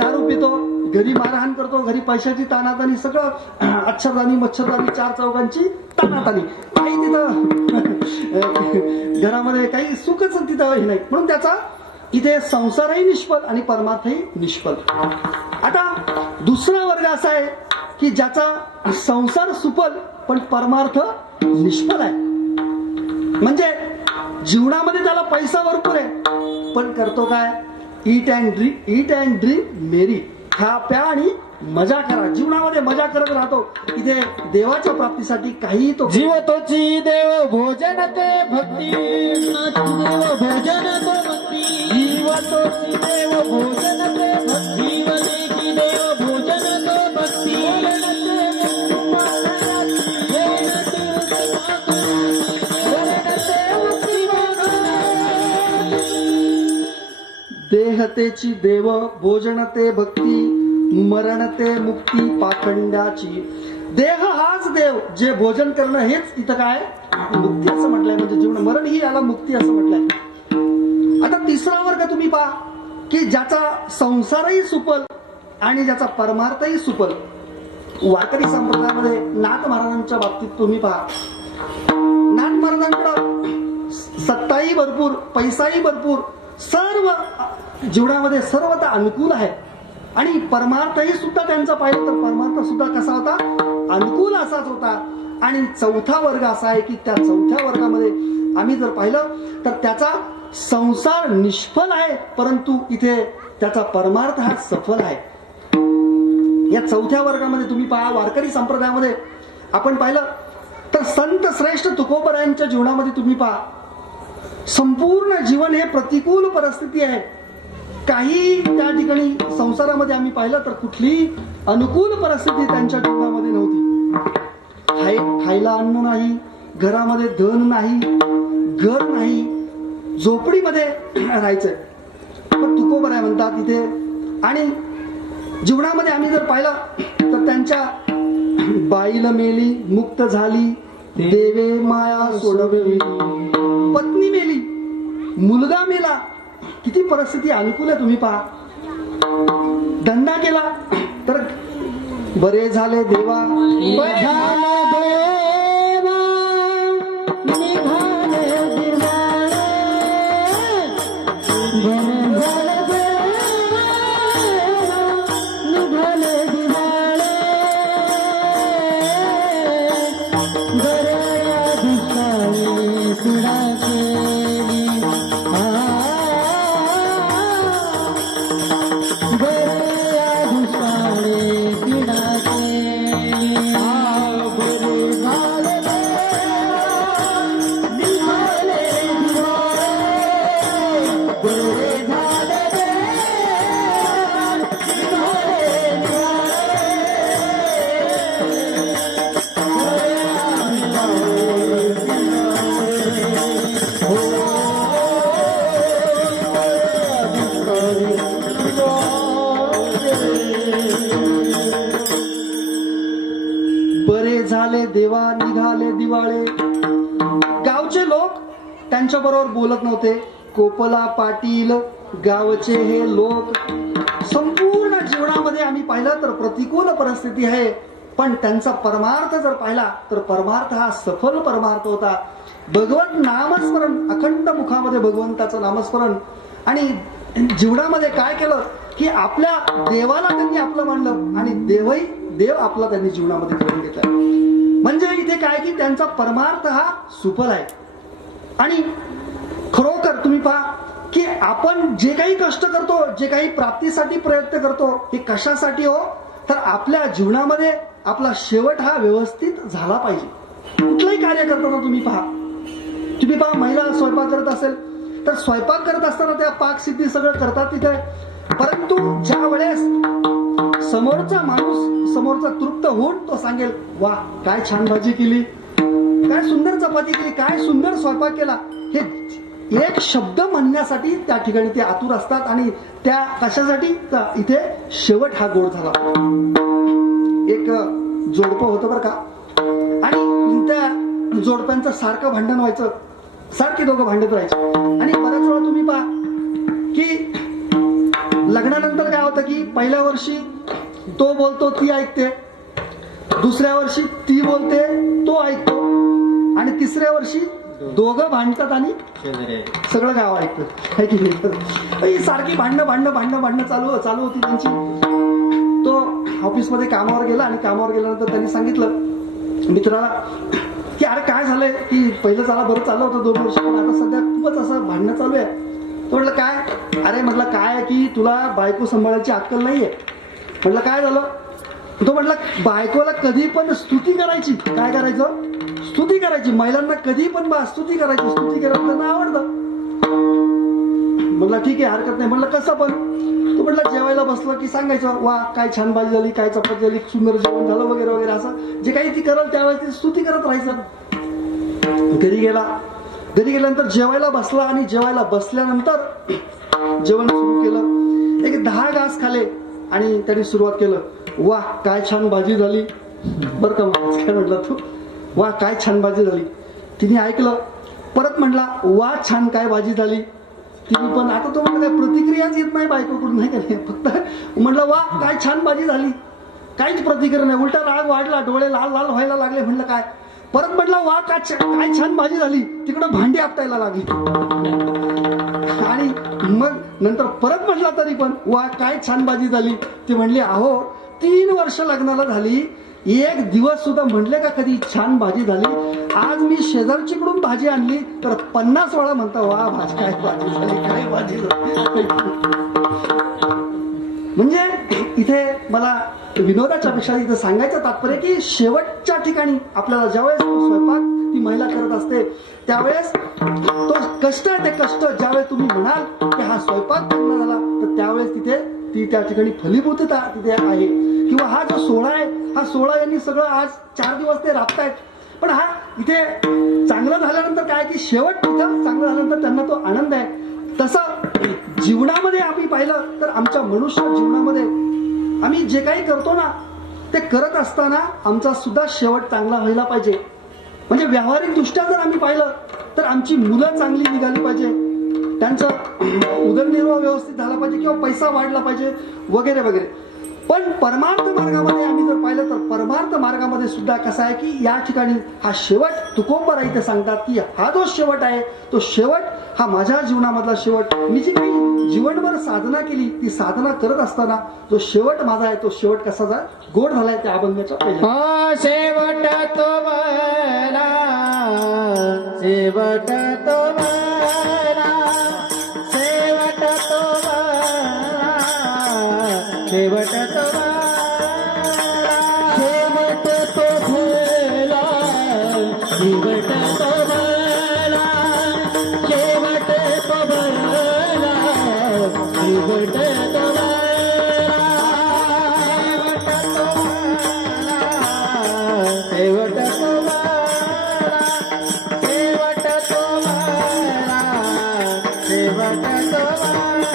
दारू पितो, घरी मारहाण करतो, घरी पैशाची तानातानी, सगळं अक्षरदानी मच्छरदानी, 4 चौघांची तानातानी, काही तिथं घरामध्ये काही सुखच तिथं हे नाही. म्हणून त्याचा इथे संसारही निष्फल आणि परमार्थही निष्फल. आता दुसरा वर्ग असा आहे की ज्याचा संसार सुफल पण परमार्थ निष्फल आहे. म्हणजे जीवनामध्ये त्याला पैसा भरपूर आहे पण करतो काय? ईट अँड ड्रीम मेरी, खा प्या आणि मजा करा. जीवनामध्ये मजा करत राहतो. इथे देवाच्या प्राप्तीसाठी काही तो जीव तोची देव भोजन ते भक्ती, देव भोजन तो भक्ती, जीव तोची देव भोजन ते भक्ती, की देव भोजन तो भक्ती. देह इहतेची देव भोजनते भक्ती मरणते मुक्ती पाखंडाची. देह हाच देव, जे भोजन करणं हेच इथं काय मुक्ती असं म्हटलंय, म्हणजे जीवन मरण ही याला मुक्ती असं म्हटलंय. आता तिसरा वर्ग तुम्ही पहा की ज्याचा संसारही सुपल आणि ज्याचा परमार्थही सुपल. वारकरी संप्रदायामध्ये नाथ महाराजांच्या बाबतीत तुम्ही पहा, नाथ महाराजांकडं सत्ताही भरपूर, पैसाही भरपूर, सर्व जीवनामध्ये सर्वता अनुकूल आहे. आणि परमार्थही सुद्धा त्यांचा पाहिलं तर परमार्थ सुद्धा कसा होता, अनुकूल असाच होता. आणि चौथा वर्ग असा आहे की त्या चौथ्या वर्गामध्ये आम्ही जर पाहिलं तर त्याचा संसार निष्फल आहे, परंतु इथे त्याचा परमार्थ हा सफल आहे. या चौथ्या वर्गामध्ये तुम्ही पहा, वारकरी संप्रदायामध्ये आपण पाहिलं तर संत श्रेष्ठ तुकोबरायांच्या जीवनामध्ये तुम्ही पहा, संपूर्ण जीवन हे प्रतिकूल परिस्थिती आहे. काही त्या ठिकाणी संसारामध्ये आम्ही पाहिलं तर कुठलीही अनुकूल परिस्थिती त्यांच्या जीवनामध्ये नव्हती. खायला अन्न नाही, घरामध्ये धन नाही, घर नाही, झोपडीमध्ये राहायचंय. पण तुकोबराय म्हणतात इथे. आणि जीवनामध्ये आम्ही जर पाहिलं तर त्यांच्या बाईला मेली मुक्त झाली, देवे माया सोडविली, पत्नी मेली, मुलगा मेला, किती परिस्थिती अनुकूल आहे तुम्ही पहा. धंदा केला तर बरे झाले देवा, बरे झाले देवा निघाले दिवाळे. गावचे लोक त्यांच्या बरोबर बोलत नव्हते. कोपला पाटील गावचे हे लोक. संपूर्ण जीवनामध्ये आम्ही पाहिलं तर प्रतिकूल परिस्थिती आहे, पण त्यांचा परमार्थ जर पाहिला तर परमार्थ हा सफल परमार्थ होता. भगवत नामस्मरण, अखंड मुखामध्ये भगवंताचं नामस्मरण. आणि जीवनामध्ये काय केलं की आपल्या देवाला त्यांनी आपलं मानलं आणि देव आपला त्यांनी जीवनामध्ये करून घेतला. म्हणजे इथे काय की त्यांचा परमार्थ हा सुफल आहे. आणि खरोखर तुम्ही पहा की आपण जे काही कष्ट करतो, जे काही प्राप्तीसाठी प्रयत्न करतो, हे कशासाठी हो, तर आपल्या जीवनामध्ये आपला शेवट हा व्यवस्थित झाला पाहिजे. कुठलंही कार्य करताना तुम्ही पहा, महिला स्वयंपाक करत असेल तर स्वयंपाक करत असताना त्या पाकसिद्धी सगळं करतात तिथे, परंतु ज्या वेळेस समोरचा तृप्त होऊन तो सांगेल, वा काय छान भाजी केली, काय सुंदर चपाती केली, काय सुंदर स्वयंपाक केला, हे एक शब्द म्हणण्यासाठी त्या ठिकाणी ते आतुर असतात. आणि त्या कशासाठी, इथे शेवट हा गोड झाला. एक जोडपं होतं बरं का, आणि त्या जोडप्यांचं सारखं भांडण व्हायचं, सारखी दोघं भांडत राहायचे. आणि बऱ्याच वेळा तुम्ही पहा की लग्नानंतर काय होतं की पहिल्या वर्षी तो बोलतो ती ऐकते, दुसऱ्या वर्षी ती बोलते तो ऐकतो, आणि तिसऱ्या वर्षी दोघं भांडतात आणि सगळं गाव ऐकतं. ही सारखी भांडणं चालू होती त्यांची. तो ऑफिसमध्ये कामावर गेला आणि कामावर गेल्यानंतर त्यांनी सांगितलं मित्राला की अरे काय झालंय, की पहिलं बरं चाललं होतं 2 वर्ष, पण आता सध्या खूपच असं भांडणं चालू आहे. तो म्हटलं काय, अरे म्हटलं काय की तुला बायको सांभाळायची अक्कल नाहीये. म्हटलं काय झालं, तो म्हटलं बायकोला कधी पण स्तुती करायची, काय करायचं, स्तुती करायची. महिलांना कधी पण स्तुती करायची, स्तुती करायला त्यांना आवडतं. म्हटलं ठीक आहे हरकत नाही. म्हटलं कसं पण, तो म्हटलं जेवायला बसलं की सांगायचं, वा काय छान भाजी झाली, काय चपाती झाली, सुंदर जेवण झालं वगैरे वगैरे, असं जे काही ती करल त्यावेळेस ती स्तुती करत राहायचं. घरी गेल्यानंतर जेवायला बसला, आणि जेवायला बसल्यानंतर जेवण सुरू केलं. एक 10 घास खाले आणि त्यांनी सुरुवात केलं, वा काय छान भाजी झाली. बरं का मग काय म्हटलं तू, वा काय छान भाजी झाली. तिने ऐकलं, परत म्हटला, वा छान काय भाजी झाली. तिने पण आता तो म्हणलं काय प्रतिक्रियाच येत नाही बायकोकडून, नाही का, फक्त म्हटलं वा काय छान भाजी झाली, काहीच प्रतिक्रिया नाही. उलटा राग वाढला, डोळे लाल लाल व्हायला लागले. म्हणलं काय. परत म्हटलं वा काय छान भाजी झाली. तिकडं भांडी आपटायला लागली. आणि मग नंतर परत म्हटला तरी पण वा काय छान भाजी झाली. ती म्हणली, अहो 3 वर्ष लग्नाला झाली, एक दिवस सुद्धा म्हणले का कधी छान भाजी झाली. आज मी शेजारचीकडून भाजी आणली तर 50 वेळा म्हणता वा भाजी काय भाजी झाली, काय भाजी झाली. म्हणजे इथे मला विनोदाच्या पेक्षा इथे सांगायचं तात्पर्य की शेवटच्या ठिकाणी आपल्याला ज्यावेळेस स्वयंपाक ती महिला करत असते त्यावेळेस तो कष्ट आहे, ते कष्ट ज्यावेळेस तुम्ही म्हणाल की हा स्वयंपाक पूर्ण झाला तर त्यावेळेस तिथे ती त्या ठिकाणी फलीभूतता तिथे आहे. किंवा हा जो सोहळा आहे, हा सोहळा यांनी सगळं आज 4 दिवस ते राबतायत. पण हा इथे चांगलं झाल्यानंतर काय की शेवट तिथं चांगलं झाल्यानंतर त्यांना तो आनंद आहे. तसं जीवनामध्ये आम्ही पाहिलं तर आमच्या मनुष्य जीवनामध्ये आम्ही जे काही करतो ना ते करत असताना आमचा सुद्धा शेवट चांगला व्हायला पाहिजे. म्हणजे व्यावहारिक दृष्ट्या जर आम्ही पाहिलं तर आमची मुलं चांगली निघाली पाहिजे, त्यांचं उदरनिर्वाह व्यवस्थित झाला पाहिजे किंवा पैसा वाढला पाहिजे वगैरे वगैरे. पण परमार्थ मार्गामध्ये आम्ही जर पाहिलं तर परमार्थ मार्गामध्ये सुद्धा कसं आहे की या ठिकाणी हा शेवट तुकोबरा इथे सांगतात की हा जो शेवट आहे तो शेवट हा माझ्या जीवनामधला शेवट. मी जी काही जीवनभर साधना केली ती साधना करत असताना जो शेवट माझा आहे तो शेवट कसा गोड झालाय त्या अभंगाच्या पहिल्या. शेवट तो मला, शेवट तो मला, शेवट तो मला, शेवट तो मला, शेवट तो भला, शेवट तो भला, शेवट तो भला, शेवट तो भला. शेवट तुम्हाला, शेवट तुम्हाला, शेवट तुम्हाला,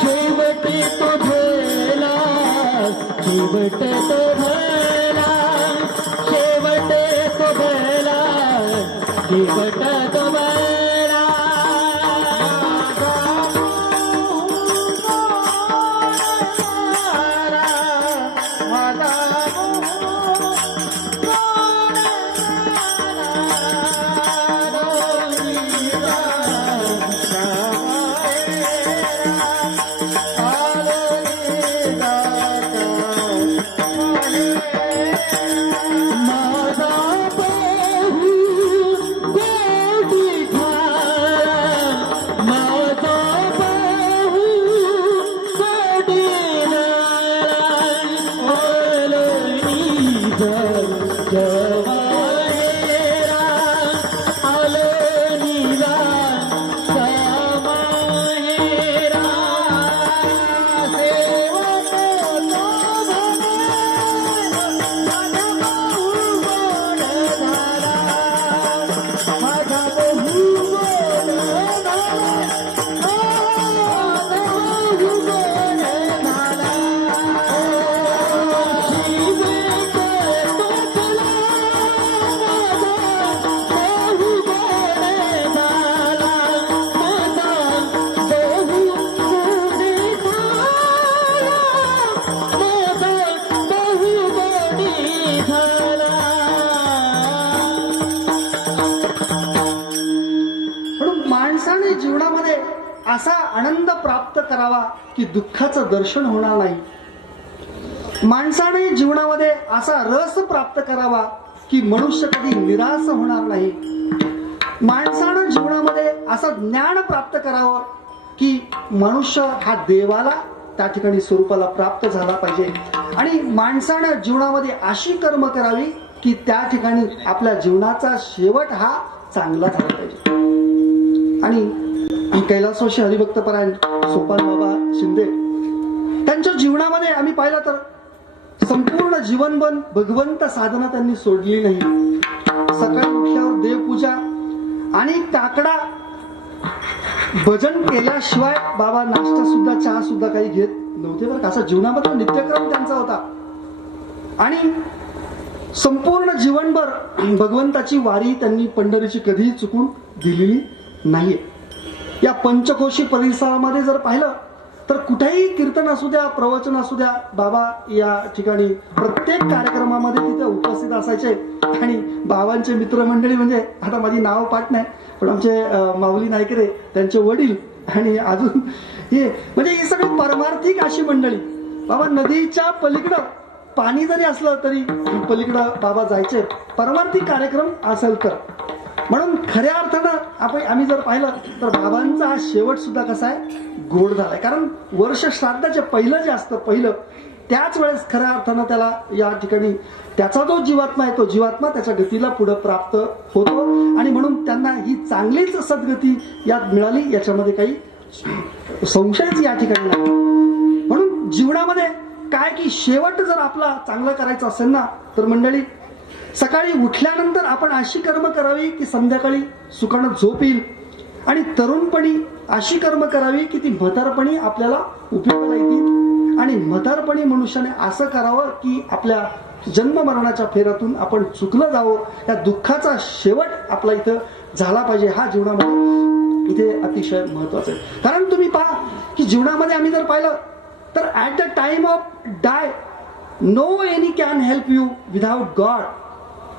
शेवटी तो भला, शेवट तो भला, शेवट तो भला, शेवट तो भला. जीवनामध्ये असा आनंद प्राप्त करावा की दुःखाचं दर्शन होणार नाही. माणसाने जीवनामध्ये असा रस प्राप्त करावा की मनुष्य कधी निराश होणार नाही. माणसानं जीवनामध्ये असं ज्ञान प्राप्त करावं की मनुष्य हा देवाला त्या ठिकाणी स्वरूपाला प्राप्त झाला पाहिजे. आणि माणसानं जीवनामध्ये अशी कर्म करावी की त्या ठिकाणी आपल्या जीवनाचा शेवट हा चांगला झाला पाहिजे. आणि कैलासवासी हरिभक्तपरायण सोपान बाबा शिंदे त्यांच्या जीवनामध्ये आम्ही पाहिलं तर संपूर्ण जीवनभर भगवंत साधना त्यांनी सोडली नाही. सकाळी उठल्यावर देवपूजा आणि काकडा भजन केल्याशिवाय बाबा नाश्ता सुद्धा चहा सुद्धा काही घेत नव्हते बरं का. असा जीवनामधला नित्यक्रम त्यांचा होता. आणि संपूर्ण जीवनभर भगवंताची वारी त्यांनी पंढरीची कधीही चुकून दिलेली नाहीये. या पंचकोशी परिसरामध्ये जर पाहिलं तर कुठेही कीर्तन असू द्या, प्रवचन असू द्या, बाबा या ठिकाणी प्रत्येक कार्यक्रमामध्ये तिथे उपस्थित असायचे. आणि बाबांचे मित्रमंडळी म्हणजे आता माझी नाव पाठ नाही, पण आमचे माऊली नायकरे, त्यांचे वडील आणि अजून हे म्हणजे ही सगळी परमार्थिक अशी मंडळी. बाबा नदीच्या पलीकडं पाणी जरी असलं तरी पलीकडं बाबा जायचे, परमार्थिक कार्यक्रम असेल तर. म्हणून खऱ्या अर्थानं आम्ही जर पाहिलं तर बाबांचा हा शेवट सुद्धा कसा आहे, गोड झालाय. कारण वर्ष श्राद्धाचे पहिलं जे असतं पहिलं त्याच वेळेस खऱ्या अर्थानं त्याला या ठिकाणी त्याचा जो जीवात्मा आहे तो जीवात्मा त्याच्या गतीला पुढे प्राप्त होतो. आणि म्हणून त्यांना ही चांगलीच सद्गती यात मिळाली, याच्यामध्ये काही संशयच या ठिकाणी नाही. म्हणून जीवनामध्ये काय की शेवट जर आपला चांगला करायचा असेल ना तर मंडळी, सकाळी उठल्यानंतर आपण अशी कर्म करावी की संध्याकाळी सुखानं झोप येईल. आणि तरुणपणी अशी कर्म करावी की ती म्हातारपणी आपल्याला उपयोगाला येतील. आणि म्हातारपणी मनुष्याने असं करावं की आपल्या जन्म मरणाच्या फेऱ्यातून आपण चुकलं जावं. या दुःखाचा शेवट आपला इथं झाला पाहिजे. हा जीवनामध्ये इथे अतिशय महत्वाचं आहे. कारण तुम्ही पहा की जीवनामध्ये आम्ही जर पाहिलं तर at the time of die no any can help you without God.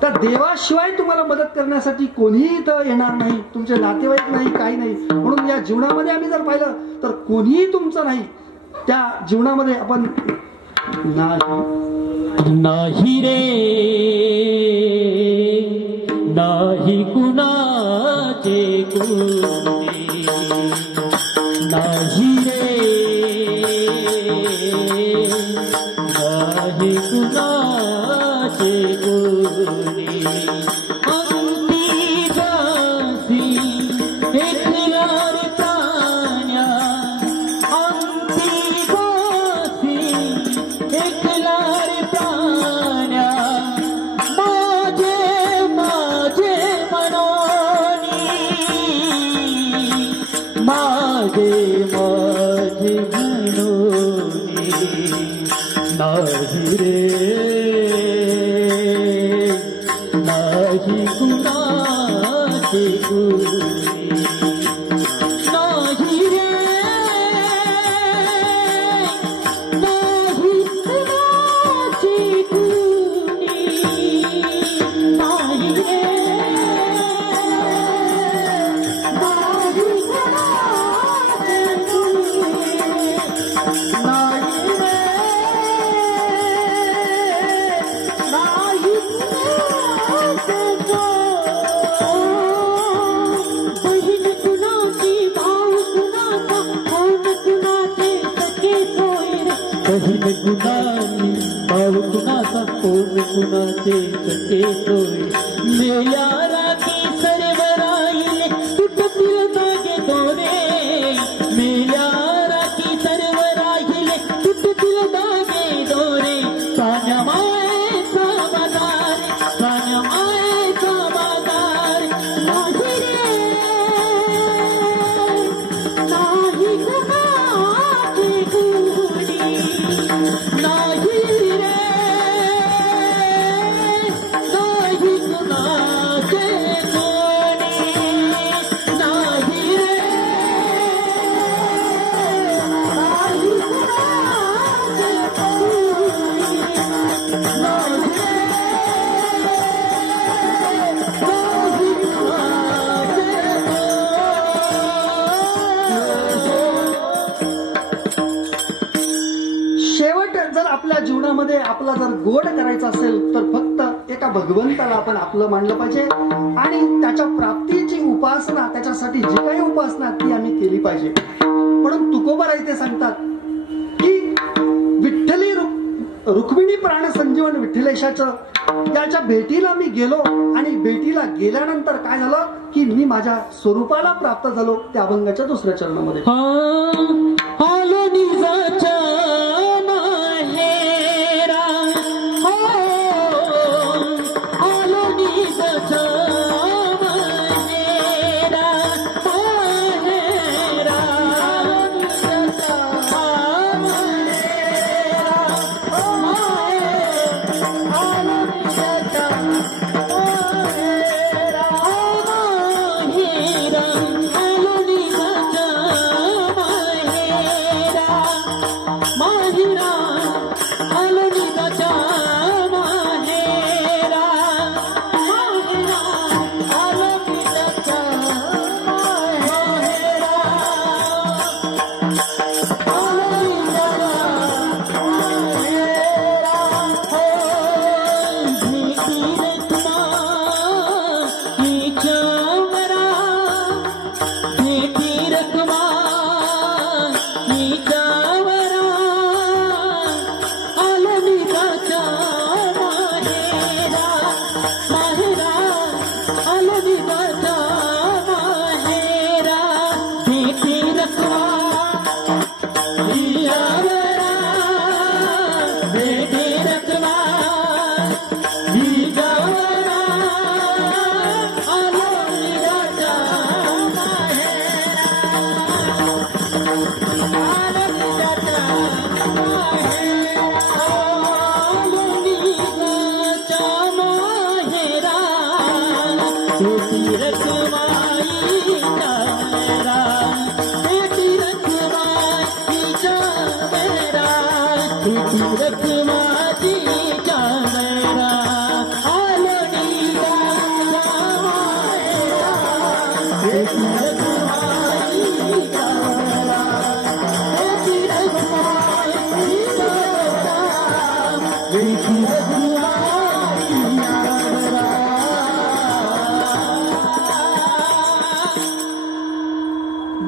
तर देवाशिवाय तुम्हाला मदत करण्यासाठी कोणीही इथं येणार नाही, तुमचे नातेवाईक नाही, काही नाही. म्हणून या जीवनामध्ये आम्ही जर पाहिलं तर कोणीही तुमचं नाही. त्या जीवनामध्ये आपण नाही रे नाही कुणाचे कोणी, नाही रे नाही कुणाचे कोणी. अंती जासी एकला रे प्राण्या, अंती जासी एकला रे प्राण्या. माझे माझे मनोनी, माझे माझे मनोनी. नाही रे नाही कुणाचे कोणी, नाही रे नाही कुणाचे कोणी, नाही रे नाही कुणाचे कोणी, नाही रे नाही कुणाचे कोणी. बहीण कुणाची, भाऊ कुणाचा, भाऊ कुणाचे सखे सोय रे. बहीण कुणाची, भाऊ कुणाचा, कोण कुणाचे सखे सोय. मेल्या राखी सर्व राहिले तुटतील नागे दोरे. मेल्या राखी सर्व राहिले तुटतील नागे दोरे. प्राण्या मायेचा बाजार, प्राण्या मायेचा बाजार. नाही रे नाही कुणाचे कोणी, नाही रे नाही कुणाचे कोणी, नाही रे नाही कुणाचे कोणी, नाही रे नाही शेवट जर आपल्या जीवनामध्ये आपला जर गोड करायचा असेल तर फक्त एका भगवंताला आपण आपलं मानलं पाहिजे. आणि त्याच्या प्राप्तीची उपासना, त्याच्यासाठी जी काही उपासना ती आम्ही केली पाहिजे. म्हणून तुकोबाराय ते सांगतात की विठ्ठली रुक्मिणी प्राण संजीवन विठ्ठलेशाचं त्याच्या भेटीला मी गेलो. आणि भेटीला गेल्यानंतर काय झालं की मी माझ्या स्वरूपाला प्राप्त झालो. त्या अभंगाच्या दुसऱ्या चरणामध्ये आलो निजाच्या माहेरा, हो आलो निजाच्या माहेरा, माहेरा.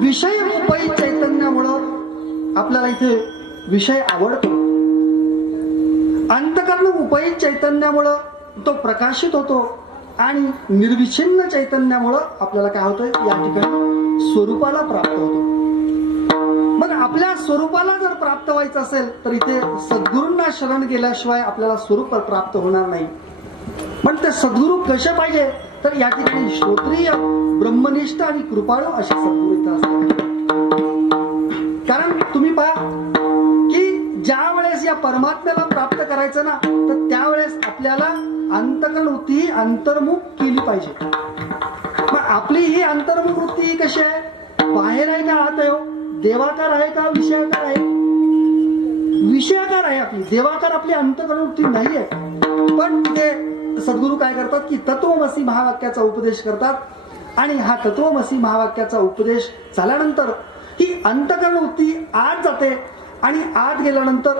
विषय उपई चैतन्यामुळं आपल्याला इथे विषय आवडतो. अंतकरण उपई चैतन्यामुळं तो प्रकाशित होतो आणि निर्विच्छिन्न चैतन्यामुळं आपल्याला काय होतं, या ठिकाणी स्वरूपाला प्राप्त होतो. मग आपल्या स्वरूपाला जर प्राप्त व्हायचं असेल तर इथे सद्गुरूंना शरण गेल्याशिवाय आपल्याला स्वरूप प्राप्त होणार नाही. पण ते सद्गुरू कसे पाहिजे, तर या ठिकाणी श्रोत्रिय, ब्रह्मनिष्ठ आणि कृपाळू असे सद्गुरू इथं असतात. कारण तुम्ही पहा की ज्या वेळेस या परमात्म्याला प्राप्त करायचं ना, तर त्यावेळेस आपल्याला अंतकरण वृत्ती ही अंतर्मुख केली पाहिजे. मग आपली ही अंतर्मुख वृत्ती ही कशी आहे, बाहेर आहे का आत आहे, देवाकार आहे का विषयाकार आहे? विषयाकार आहे आपली, देवाकार आपली अंतकरण वृत्ती नाही आहे. पण ते सद्गुरू काय करतात की तत्वमसी महावाक्याचा उपदेश करतात आणि हा तत्वमसी महावाक्याचा उपदेश झाल्यानंतर ही अंतकरण वृत्ती आत जाते आणि आत गेल्यानंतर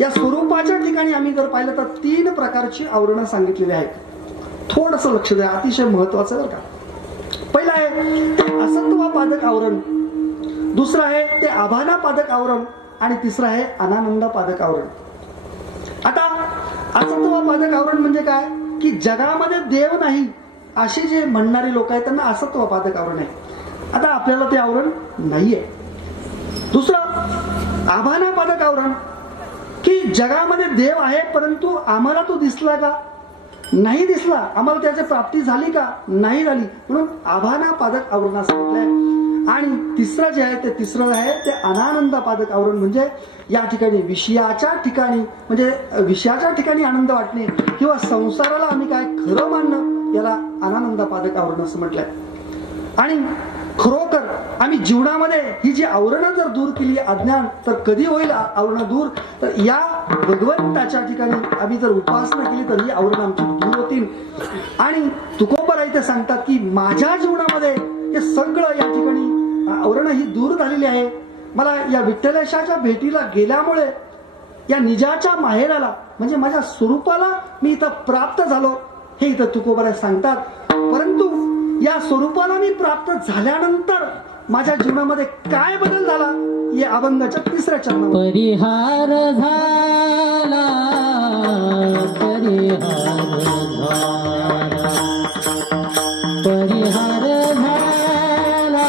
या स्वरूपाच्या ठिकाणी आम्ही जर पाहिलं तर 3 प्रकारची आवरणं सांगितलेली आहेत. थोडस लक्ष द्या, अतिशय महत्वाचं बरं का. पहिलं आहे ते असत्वपादक आवरण, दुसरं आहे ते आभानापादक आवरण आणि तिसरं आहे अनानंदपादक आवरण. आता असत्वपादक आवरण म्हणजे काय की जगामध्ये देव नाही असे जे म्हणणारे लोक आहेत त्यांना असत्वपादक आवरण आहे. आता आपल्याला ते आवरण नाहीये. दुसरं आभानापादक आवरण की जगामध्ये देव आहे परंतु आम्हाला तो दिसला का, नाही दिसला, आम्हाला त्याची प्राप्ती झाली का, नाही झाली, म्हणून आभानापादक आवरण असं म्हटलंय. आणि तिसरं जे आहे ते तिसरं आहे ते अनानंदपादक आवरण, म्हणजे या ठिकाणी विषयाच्या ठिकाणी म्हणजे विषयाच्या ठिकाणी आनंद वाटणे किंवा संसाराला आम्ही काय खरं मानणं, याला अनानंदपादक आवरण असं म्हटलंय. आणि खरोखर आम्ही जीवनामध्ये ही जी आवरणं जर दूर केली अज्ञान, तर कधी होईल आवरणं दूर, तर या भगवंताच्या ठिकाणी आम्ही जर उपासना केली तर ही आवरणं आमची दूर होतील. आणि तुकोबरा इथे सांगतात की माझ्या जीवनामध्ये हे सगळं या ठिकाणी आवरणं ही दूर झालेली आहे. मला या विठ्ठलेशाच्या भेटीला गेल्यामुळे या निजाच्या माहेराला म्हणजे माझ्या स्वरूपाला मी इथं प्राप्त झालो, हे इथं तुकोबरा सांगतात. परंतु या स्वरूपाला मी प्राप्त झाल्यानंतर माझ्या जीवनामध्ये काय बदल झाला, या अभंगाच्या 3ऱ्या चरणामध्ये परिहार झाला, परिहार झाला, परिहार झाला,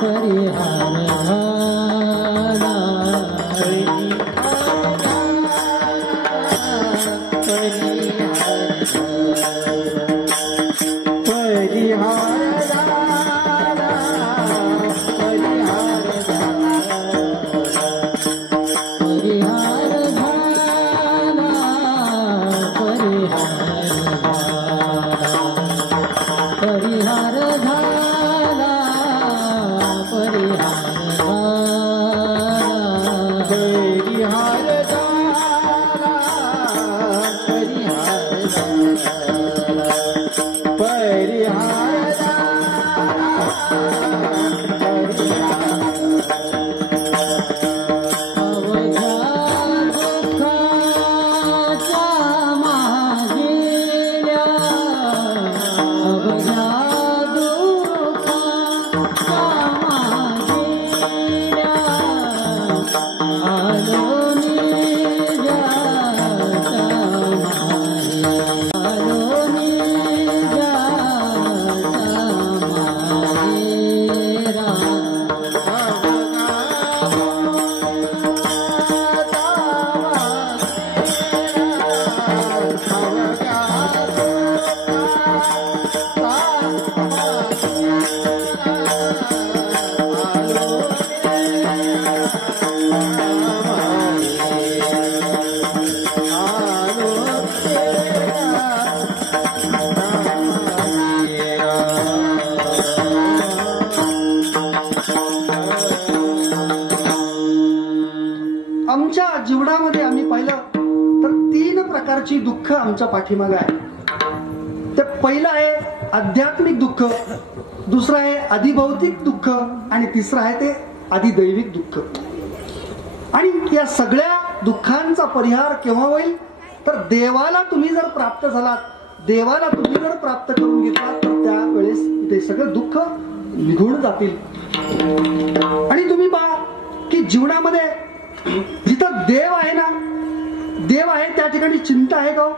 परिहार झाला, आमच्या जीवनामध्ये आम्ही पाहिलं तर 3 प्रकारची दुःख आमच्या पाठीमागे आहे. ते पहिलं आहे आध्यात्मिक दुःख, दुसरं आहे अधिभौतिक दुःख आणि तिसरं आहे ते अधिदैविक दुःख. आणि या सगळ्या दुःखांचा परिहार केव्हा होईल तर देवाला तुम्ही जर प्राप्त झालात, देवाला तुम्ही जर प्राप्त करून घेतलात तर त्यावेळेस ते सगळे दुःख निघून जातील. आणि तुम्ही पहा की जीवनामध्ये जिथं देव आहे ना, देव आहे त्या ठिकाणी चिंता आहे का हो?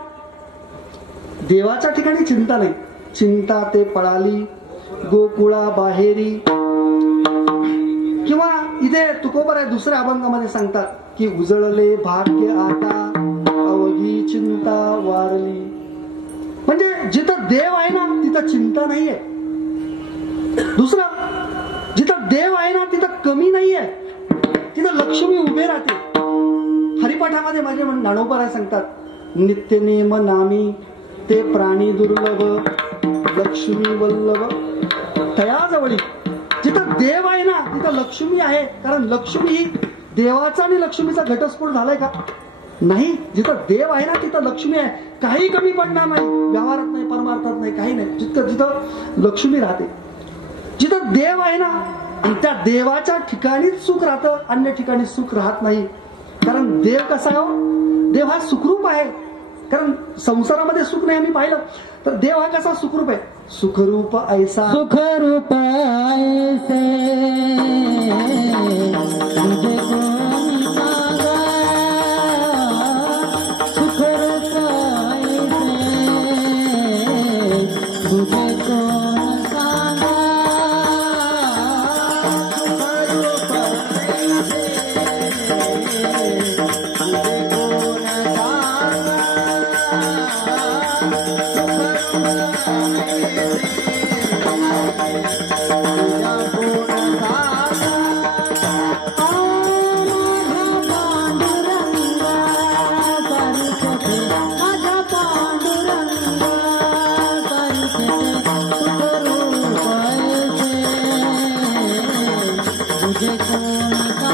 देवाच्या ठिकाणी चिंता नाही. चिंता ते पळाली गोकुळा बाहेरी. किंवा इथे तुकोबर दुसऱ्या अभंगामध्ये सांगतात की उजळले भाग्य आता अवघी चिंता वारली. म्हणजे जिथं देव आहे ना तिथं चिंता नाहीये. दुसरं, जिथं देव आहे ना तिथं कमी नाहीये, तिथं लक्ष्मी उभे राहते. हरिपाठामध्ये माझे ज्ञानोबा सांगतात नित्य नेम नामी ते प्राणी दुर्लभ लक्ष्मी वल्लभ तयाजवळी. जिथं देव आहे ना तिथं लक्ष्मी आहे, कारण लक्ष्मी ही देवाचा आणि लक्ष्मीचा घटस्फोट झालाय का? नाही. जिथं देव आहे ना तिथं लक्ष्मी आहे. काही कमी पडणार नाही, व्यवहारात नाही, परमार्थात नाही, काही नाही. जिथं लक्ष्मी राहते. जिथं देव आहे ना त्या देवाच्या ठिकाणीच सुख राहतं, अन्य ठिकाणी सुख राहत नाही. कारण देव कसा आहे? देव हा सुखरूप आहे. कारण संसारामध्ये सुख नाही आम्ही पाहिलं तर देव हा कसा सुखरूप आहे? सुखरूप ऐसा सुखरूप ऐसे तुझे कोण सांगा, सुखरूप ऐसे तुझे कोण सांगा, सुखरूप ऐसे तुझे कोण सांगा,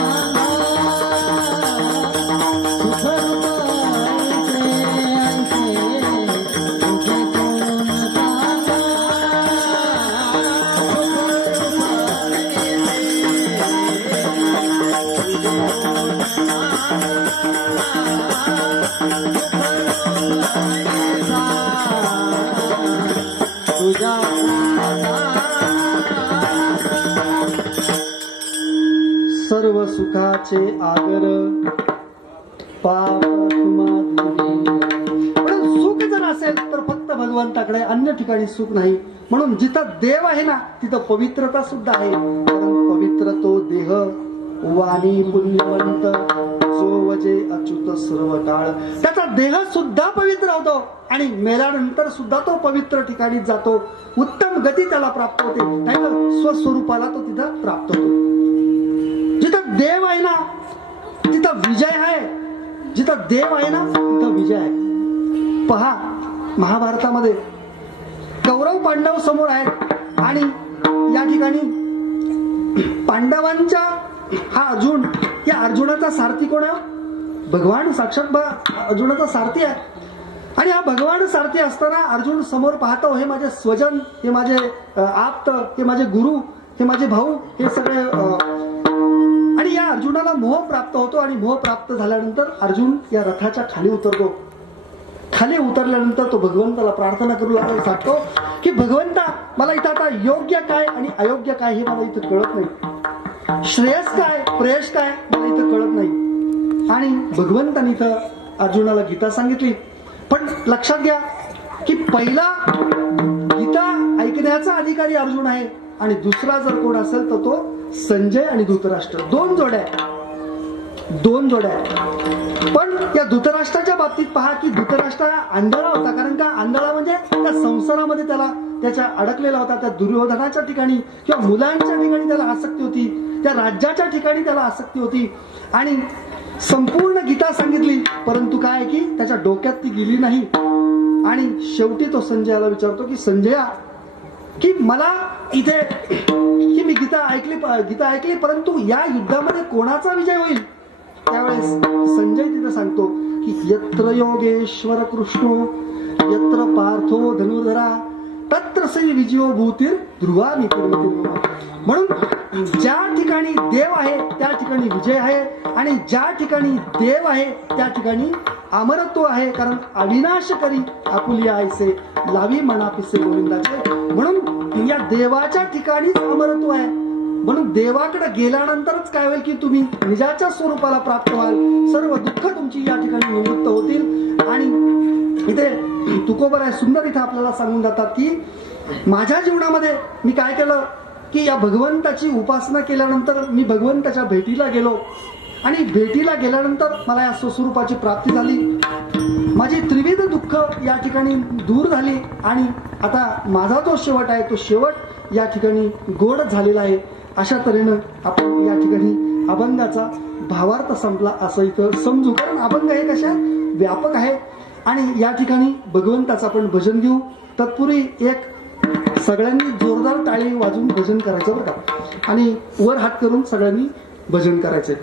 सर्व सुखाचे आगर पाप पण सुख जर असेल तर फक्त भगवंताकडे, अन्य ठिकाणी सुख नाही. म्हणून जिथं देव आहे ना तिथं पवित्रता सुद्धा आहे. कारण पवित्र तो देह वाणी पुण्यवंत जो वजे अच्युत सर्व काळ. त्याचा देह सुद्धा पवित्र होतो आणि मेल्यानंतर सुद्धा तो पवित्र ठिकाणी जातो. उत्तम गती त्याला प्राप्त होते. नाही स्वस्वरूपाला तो तिथं प्राप्त होतो. जिथं देव आहे ना तिथं विजय आहे. जिथं देव आहे ना तिथं विजय आहे. पहा महाभारतामध्ये कौरव पांडव समोर आहेत आणि या ठिकाणी पांडवांच्या हा अर्जुन, या अर्जुनाचा सारथी कोण आहे? भगवान साक्षात अर्जुनाचा सारथी आहे. आणि हा भगवान सारथी असताना अर्जुन समोर पाहतो हे माझे स्वजन, हे माझे आप्त, हे माझे गुरु, हे माझे भाऊ, हे सगळे. आणि या अर्जुनाला मोह प्राप्त होतो आणि मोह प्राप्त झाल्यानंतर अर्जुन या रथाच्या खाली उतरतो. खाली उतरल्यानंतर तो भगवंताला प्रार्थना करू लागतो की भगवंता मला इथं आता योग्य काय आणि अयोग्य काय हे मला इथं कळत नाही. श्रेयस काय प्रेयस काय मला इथं कळत नाही. आणि भगवंताने इथं अर्जुनाला गीता सांगितली. पण लक्षात घ्या की पहिला गीता ऐकण्याचा अधिकारी अर्जुन आहे आणि दुसरा जर कोण असेल तर तो संजय आणि धृतराष्ट्र. दोन जोड्या. पण या धृतराष्ट्राच्या बाबतीत पहा की धृतराष्ट्र आंधळा होता. कारण का आंधळा? म्हणजे त्या संसारामध्ये त्याला त्याच्या अडकलेला होता. त्या दुर्योधनाच्या ठिकाणी किंवा मुलांच्या ठिकाणी त्याला आसक्ती होती, त्या राज्याच्या ठिकाणी त्याला आसक्ती होती. आणि संपूर्ण गीता सांगितली परंतु काय की त्याच्या डोक्यात ती गेली नाही. आणि शेवटी तो संजयाला विचारतो की संजया की मला इथे की मी गीता ऐकली परंतु या युद्धामध्ये कोणाचा विजय होईल? त्यावेळेस संजय तिथं सांगतो की यत्र योगेश्वर कृष्णो यत्र पार्थो धनुर्धरा तत्र सई विजयो भूतीर ध्रुवा म्हणून ज्या ठिकाणी देव आहे त्या ठिकाणी विजय आहे आणि ज्या ठिकाणी देव आहे त्या ठिकाणी अमरत्व आहे. कारण अविनाश करी आपुलिया आयसे लावी मनापिसे गोविंदाचे. म्हणून या देवाच्या ठिकाणीच अमरत्व आहे. म्हणून देवाकडे गेल्यानंतरच काय होईल की तुम्ही निजाच्या स्वरूपाला प्राप्त व्हाल. सर्व दुःख तुमची या ठिकाणी निवृत्त होतील. आणि इथे तुकोबराय सुंदर इथे आपल्याला सांगून जातात की माझ्या जीवनामध्ये मी काय केलं की या भगवंताची उपासना केल्यानंतर मी भगवंताच्या भेटीला गेलो आणि भेटीला गेल्यानंतर मला या स्वस्वरूपाची प्राप्ती झाली. माझी त्रिविध दुःख या ठिकाणी दूर झाली आणि आता माझा जो शेवट आहे तो शेवट या ठिकाणी गोड झालेला आहे. अशा तऱ्हेनं आपण या ठिकाणी अभंगाचा भावार्थ संपला असं इथं समजू. कारण अभंग हे कशा व्यापक आहे आणि या ठिकाणी भगवंताचं आपण भजन घेऊ. तत्पूर्वी एक सगळ्यांनी जोरदार टाळी वाजून भजन करायचं बरं का आणि वर हात करून सगळ्यांनी भजन करायचंय.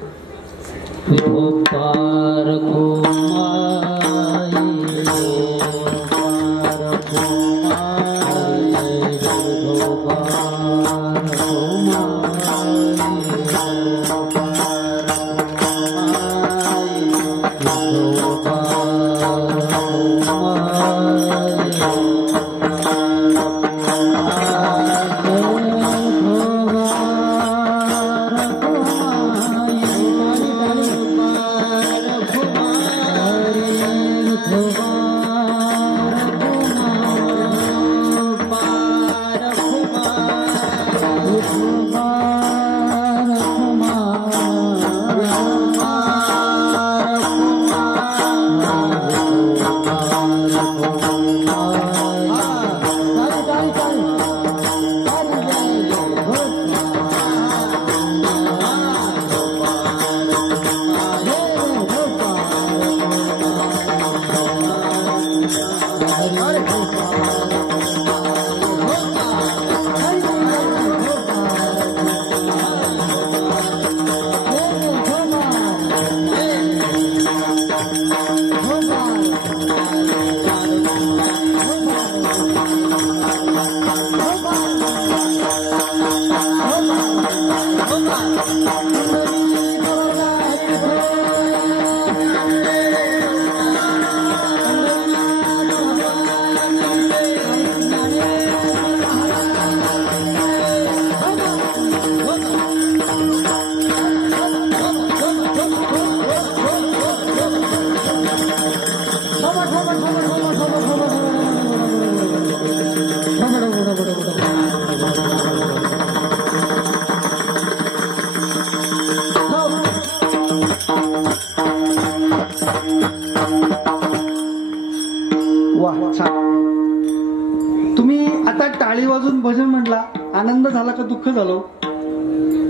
वा छान. तुम्ही आता टाळी वाजून भजन म्हटला, आनंद झाला का दुःख झालं?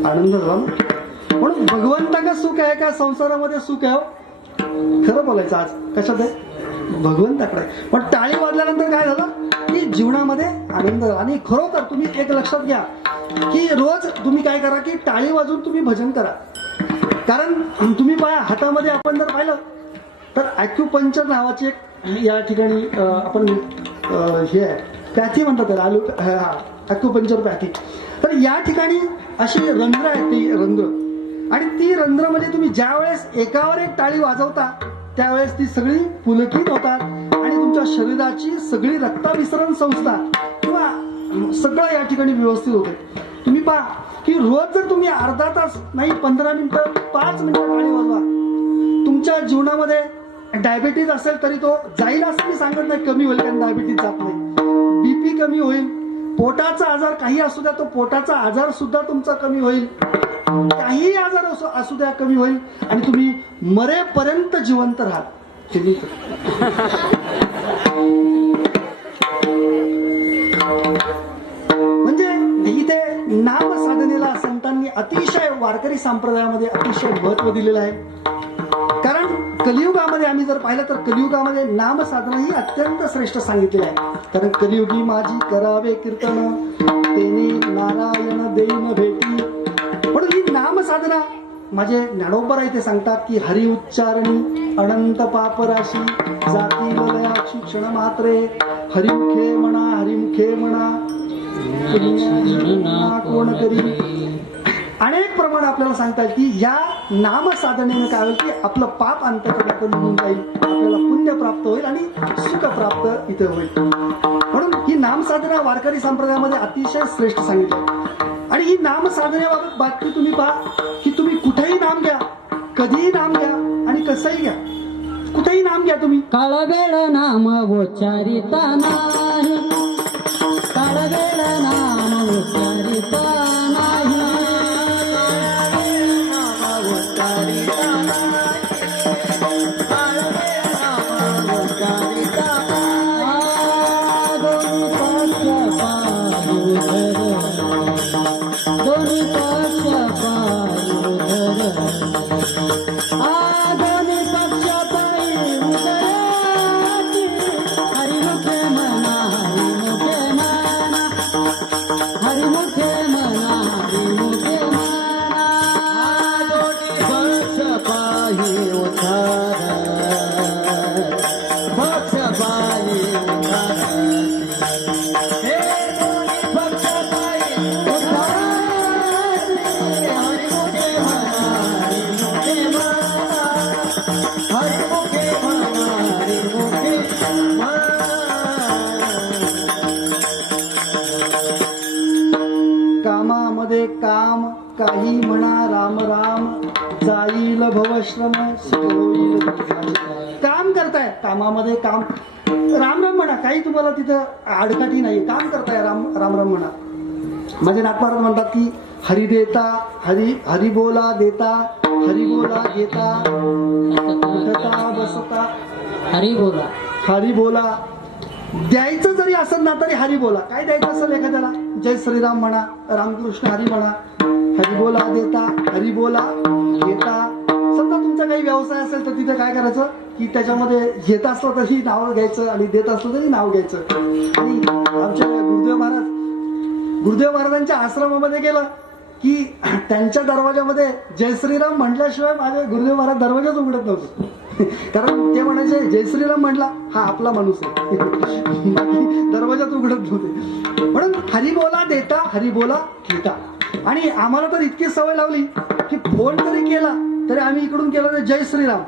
आनंद झाला. म्हणून भगवंताका सुख आहे का संसारामध्ये सुख आहे? खरं बोलायचं आज कशात आहे? भगवंताकडे. पण टाळी वाजल्यानंतर काय झालं की जीवनामध्ये आनंद. आणि खरोखर तुम्ही एक लक्षात घ्या की रोज तुम्ही काय करा की टाळी वाजून तुम्ही भजन करा. कारण तुम्ही पहा हातामध्ये आपण जर पाहिलं तर ॲक्युपंक्चर नावाची एक या ठिकाणी आपण हे आहे पॅथी म्हणतात त्याला, ॲक्युपंक्चर पॅथी. तर या ठिकाणी अशी रंध्र आहे, ती रंध्र. आणि ती रंध्र म्हणजे तुम्ही ज्या वेळेस एकावर एक टाळी वाजवता त्यावेळेस ती सगळी पुलकित होतात आणि तुमच्या शरीराची सगळी रक्ताभिसरण संस्था किंवा सगळं या ठिकाणी व्यवस्थित होते. तुम्ही पहा की रोज जर तुम्ही अर्धा तास नाही 15 मिनिटं 5 मिनिटं टाळी वाजवा, तुमच्या जीवनामध्ये डायबिटीज असेल तरी तो जाईल असं मी सांगत नाही, कमी होईल. कारण डायबिटीज जात नाही. बीपी कमी होईल. पोटाचा आजार काही असू द्या, तो पोटाचा आजार सुद्धा तुमचा कमी होईल. काही आजार असू द्या कमी होईल आणि तुम्ही मरेपर्यंत जिवंत राहाल. म्हणजे इथे नाम साधनेला संतांनी अतिशय वारकरी संप्रदायामध्ये अतिशय महत्व दिलेलं आहे. कारण कलियुगामध्ये आम्ही जर पाहिलं तर कलियुगामध्ये नाम साधना ही अत्यंत श्रेष्ठ सांगितलेली आहे. कारण कलियुगी माझी करावे कीर्तन तेने नारायण देईन भेटी. म्हणून ही नाम साधना माझे ज्ञानोबा आहे ते सांगतात की हरी उच्चारणी अनंत पापराशी जाती लयाची क्षण मात्रे हरिमुखे म्हणा पुण्य कोण करी. अनेक प्रमाण आपल्याला सांगतात की या नाम साधनेने काय होईल की आपलं पाप अंतकरणातून निघून जाईल, आपल्याला पुण्य प्राप्त होईल आणि सुख प्राप्त इथे होईल. म्हणून ही नाम साधना वारकरी संप्रदायामध्ये अतिशय श्रेष्ठ सांगितली. आणि ही नाम साधनेबाबत बातमी तुम्ही पहा की तुम्ही कुठेही नाम घ्या, कधीही नाम घ्या आणि कसंही घ्या, कुठेही नाम घ्या तुम्ही. काळवेळ नाम उच्चारिता नाही, काळवेळ नाम उच्चारिता नाही, कामामध्ये काम काही म्हणा राम राम जाईल भवश्रम सुख होईल. काम करताय, कामामध्ये काम राम राम म्हणा, काही तुम्हाला तिथं आडकाठी नाही, काम करताय राम राम राम म्हणा. माझे नागपारात म्हणतात की हरी देता हरी बोला देता हरी बोला घेता उठता बसता हरी बोला द्यायचं जरी असेल ना तरी हरी बोला. काय द्यायचं असेल एखाद्याला, जय श्रीराम म्हणा, रामकृष्ण हरी म्हणा, हरी बोला देता हरी बोला घेता. समजा तुमचा काही व्यवसाय असेल तर तिथे काय करायचं की त्याच्यामध्ये घेत असलं तरी नाव घ्यायचं आणि देत असलं तरी नाव घ्यायचं. आणि आमच्या गुरुदेव महाराजांच्या आश्रमामध्ये गेलं की त्यांच्या दरवाजामध्ये जय श्रीराम म्हटल्याशिवाय माझे गुरुदेव महाराज दरवाजाच उघडत नव्हते. कारण ते म्हणायचे जय श्रीराम म्हटला हा आपला माणूस आहे, बाकी दरवाजाच उघडत नव्हते. म्हणून हरी बोला देता हरी बोला घेता. आणि आम्हाला तर इतकी सवय लावली की फोन जरी केला तरी आम्ही इकडून केला तर जय श्रीराम.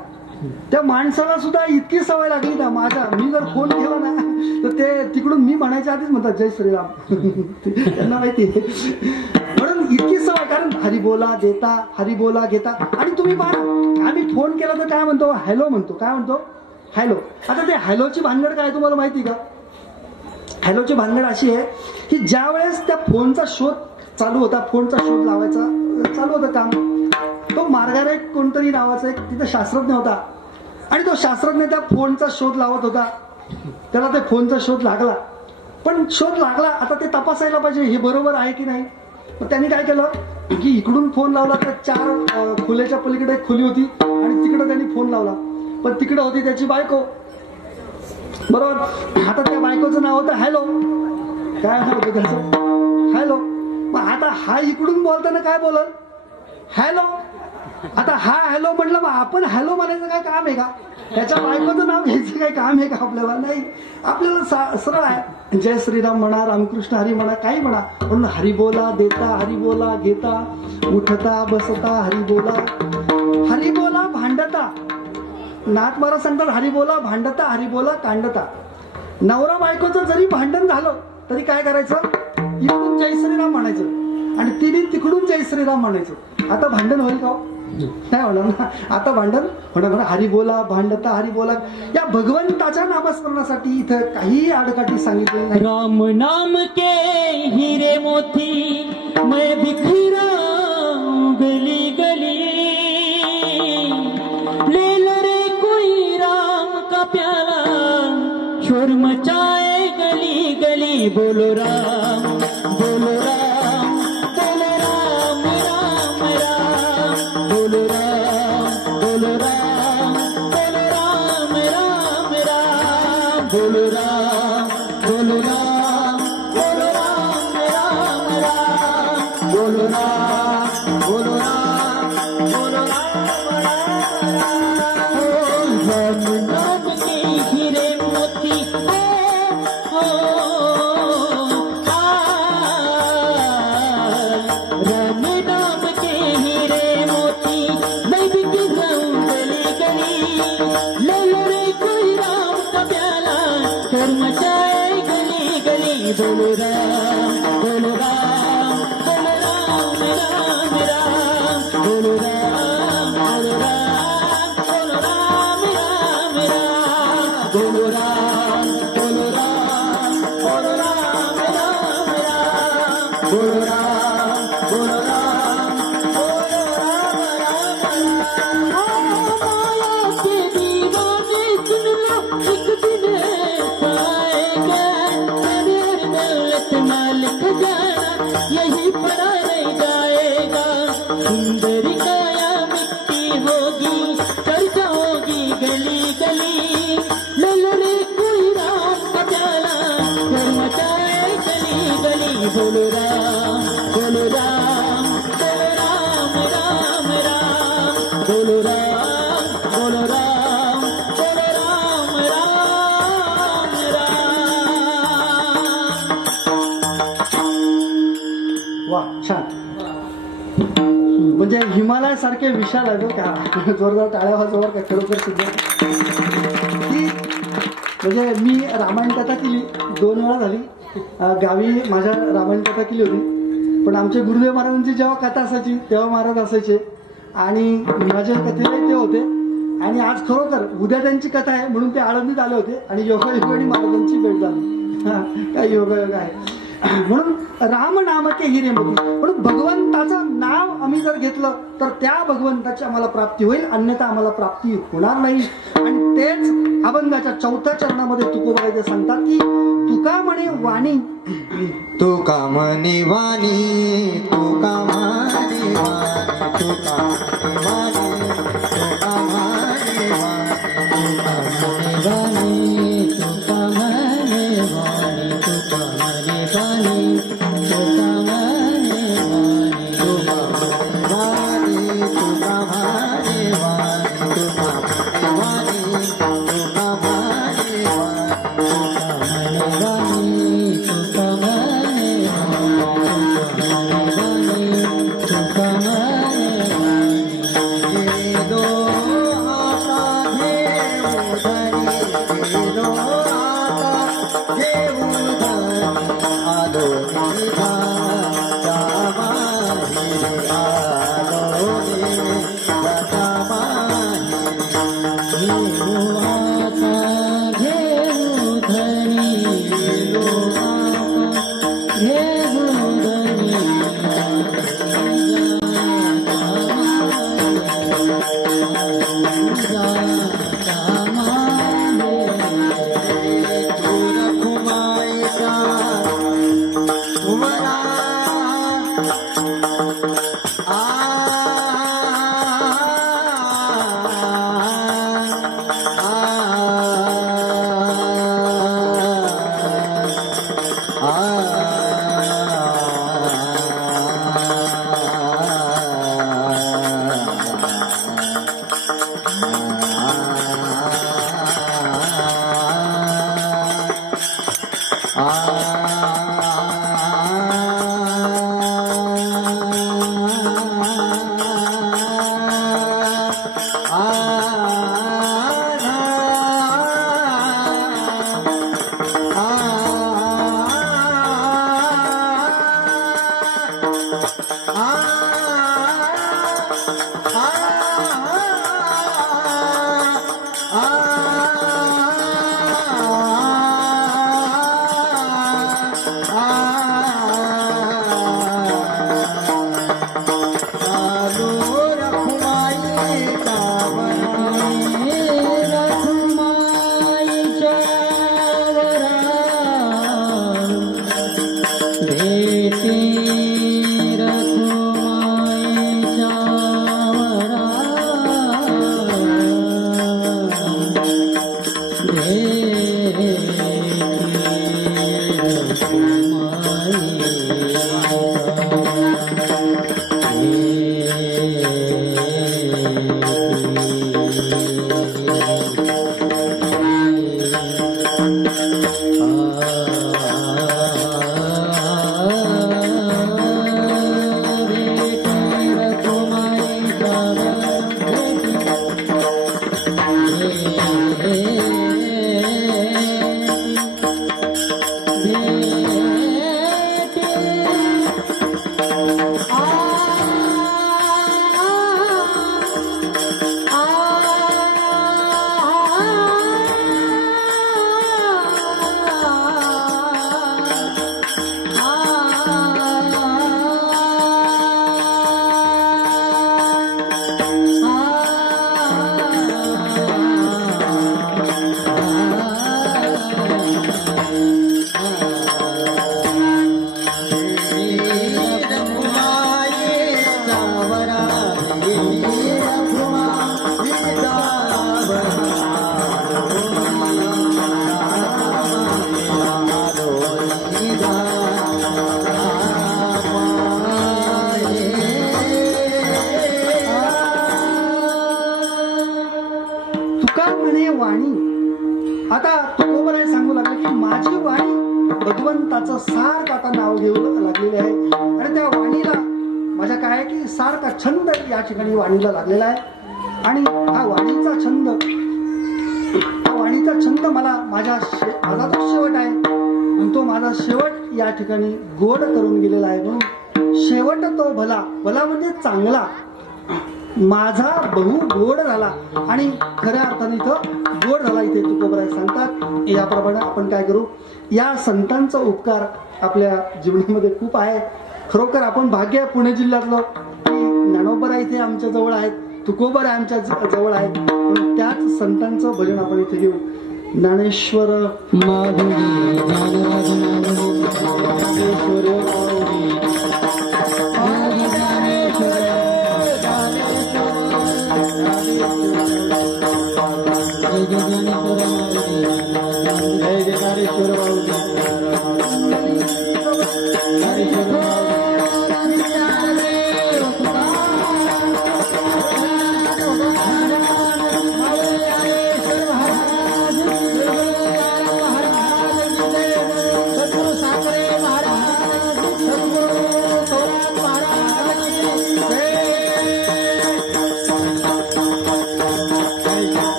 त्या माणसाला सुद्धा इतकी सवय लागली ना माझ्या, मी जर फोन केला ना तर ते तिकडून मी म्हणायच्या आधीच म्हणतात जय श्रीराम. त्यांना माहिती म्हणून इतकी सवय, कारण हरी बोला देता हरी बोला घेता. आणि तुम्ही पहा आम्ही फोन केला तर काय म्हणतो, हॅलो म्हणतो. काय म्हणतो, हॅलो. आता ते हॅलोची भानगड काय तुम्हाला माहिती का? हॅलोची भानगड अशी आहे की ज्या वेळेस त्या फोनचा शोध चालू होता, फोनचा शोध लावायचा चालू होतं काम, तो मार्गारेट कोणतरी नावाचा एक तिथे शास्त्रज्ञ होता आणि तो शास्त्रज्ञ त्या फोनचा शोध लावत होता. त्याला ते फोनचा शोध लागला, पण शोध लागला आता ते तपासायला पाहिजे हे बरोबर आहे की नाही. मग त्यांनी काय केलं की इकडून फोन लावला तर 4 खोल्याच्या पलीकडे एक खोली होती आणि तिकडे त्यांनी फोन लावला, पण तिकडे होती त्याची बायको. बरोबर. आता त्या बायकोचं नाव होतं हॅलो. काय होतं त्याचं, हॅलो. मग आता हा इकडून बोलताना काय बोलल, हॅलो. आता हा हॅलो म्हटलं, मग आपण हॅलो म्हणायचं काय काम आहे का? त्याच्या बायकोचं नाव घ्यायचं काय काम आहे का आपल्याला? नाही. आपल्याला सरळ आहे, जय श्रीराम म्हणा, रामकृष्ण हरी म्हणा, काही म्हणा, म्हणून हरी बोला देता हरी बोला घेता उठता बसता हरी बोला भांडता. नाथ महाराज सांगतात हरी बोला भांडता हरी बोला कांडता. नवरा बायकोचं जरी भांडण झालं तरी काय करायचं, इकडून जय श्रीराम म्हणायचं आणि तिने तिकडून जय श्रीराम म्हणायचं. आता भांडण होईल का? नाही होणार ना. आता भांडण होणार. हरी बोला भांडता हरी बोला. या भगवंताच्या नामस्मरणासाठी इथं काही आडकाठी सांगितलेली नाही. राम नाम के हिरे मोती मैं बिखरा गली गली, ले लो रे कोई राम का प्याला, शोर मचाए गली गली, बोलो राम बोलो राम बोलो राम राम राम, बोलो राम बोलो राम बोलो राम राम राम, बोलो राम बोलो राम बोलो राम राम राम, बोलो राम बोलो राम बोलो बोलो राम बोलो राम बोलो राम राम राम बोलो राम बोलो राम बोलो राम राम राम बोलो राम बोलो राम बोलो राम राम राम बोलो राम बोलो राम बोलो राम राम राम माया के दीवाने सुन लो एक दिन ऐसा आएगा तेरे दौलत ना लिख जाना यही पड़ा नहीं जाएगा सुंदर काया मिट्टी होगी चर्चा होगी गली गली ललड़े कोई राम का प्याला घर मचाए गली गली बोलो राम बोलो राम बोलो राम राम राम बोलो राम बोलो राम बोलो राम राम राम वा छान. म्हणजे हिमालय सारखे विशाल आहे का जोरदार टाळ्या वाजवर का खरोखर सुद्धा की म्हणजे मी रामायण कथा केली 2 वेळा झाली. गावी माझ्या रामायण कथा केली होती पण आमचे गुरुदेव महाराजांची जेव्हा कथा असायची तेव्हा महाराज असायचे आणि माझ्या कथेलाही ते होते आणि आज खरोखर उद्या त्यांची कथा आहे म्हणून ते आळंदीत आले होते आणि योगायोगाने महाराजांची भेट झाली. काय योगायोग आहे. म्हणून राम नाम के हिरे मोती म्हणून भगवंताचं नाव आम्ही जर घेतलं तर त्या भगवंताची आम्हाला प्राप्ती होईल अन्यथा आम्हाला प्राप्ती होणार नाही. आणि तेच अभंगाच्या 4थ्या चरणामध्ये तुकोबा ते सांगतात की तुका म्हणे वाणी तुका म्हणे वाणी तुका म्हणे वाणी तुका म्हणे वाणी तुका म्हणे वाणी तुका म्हणे वाणी तुका म्हणे वाणी तुका म्हणे वाणी तुका म्हणे वाणी तुका म्हणे तुका म्हणे दो आता देऊ धनी आलो निघा बला म्हणे वाणी. आता तुकोबराय सांगू लागले की माझी वाणी भगवंताचं सारखं आता नाव घेऊ लागलेले आहे. आणि त्या वाणीला माझ्या काय आहे की सारखा छंद या ठिकाणी वाणीला लागलेला आहे. आणि हा वाणीचा छंद मला माझा तो शेवट आहे. आणि तो माझा शेवट या ठिकाणी गोड करून गेलेला आहे. म्हणून शेवट तो भला, भला म्हणजे चांगला, माझा बहु गोड झाला. आणि खऱ्या अर्थाने इथं गोड झाला इथे तुकोबराय सांगतात. याप्रमाणे आपण काय करू, या संतांचा उपकार आपल्या जीवनामध्ये खूप आहे. खरोखर आपण भाग्य आहे पुणे जिल्ह्यातलं की ज्ञानोबराय इथे आमच्या जवळ आहेत, तुकोबराय आमच्या जवळ आहेत. म्हणून त्याच संतांचं भजन आपण इथे घेऊ. ज्ञानेश्वर माधुरी ज्ञानराज माधुरी ज्ञानेश्वर माधुरी ज्ञानेश्वर जय ज्ञानेश्वर माधुरी जय ज्ञानेश्वर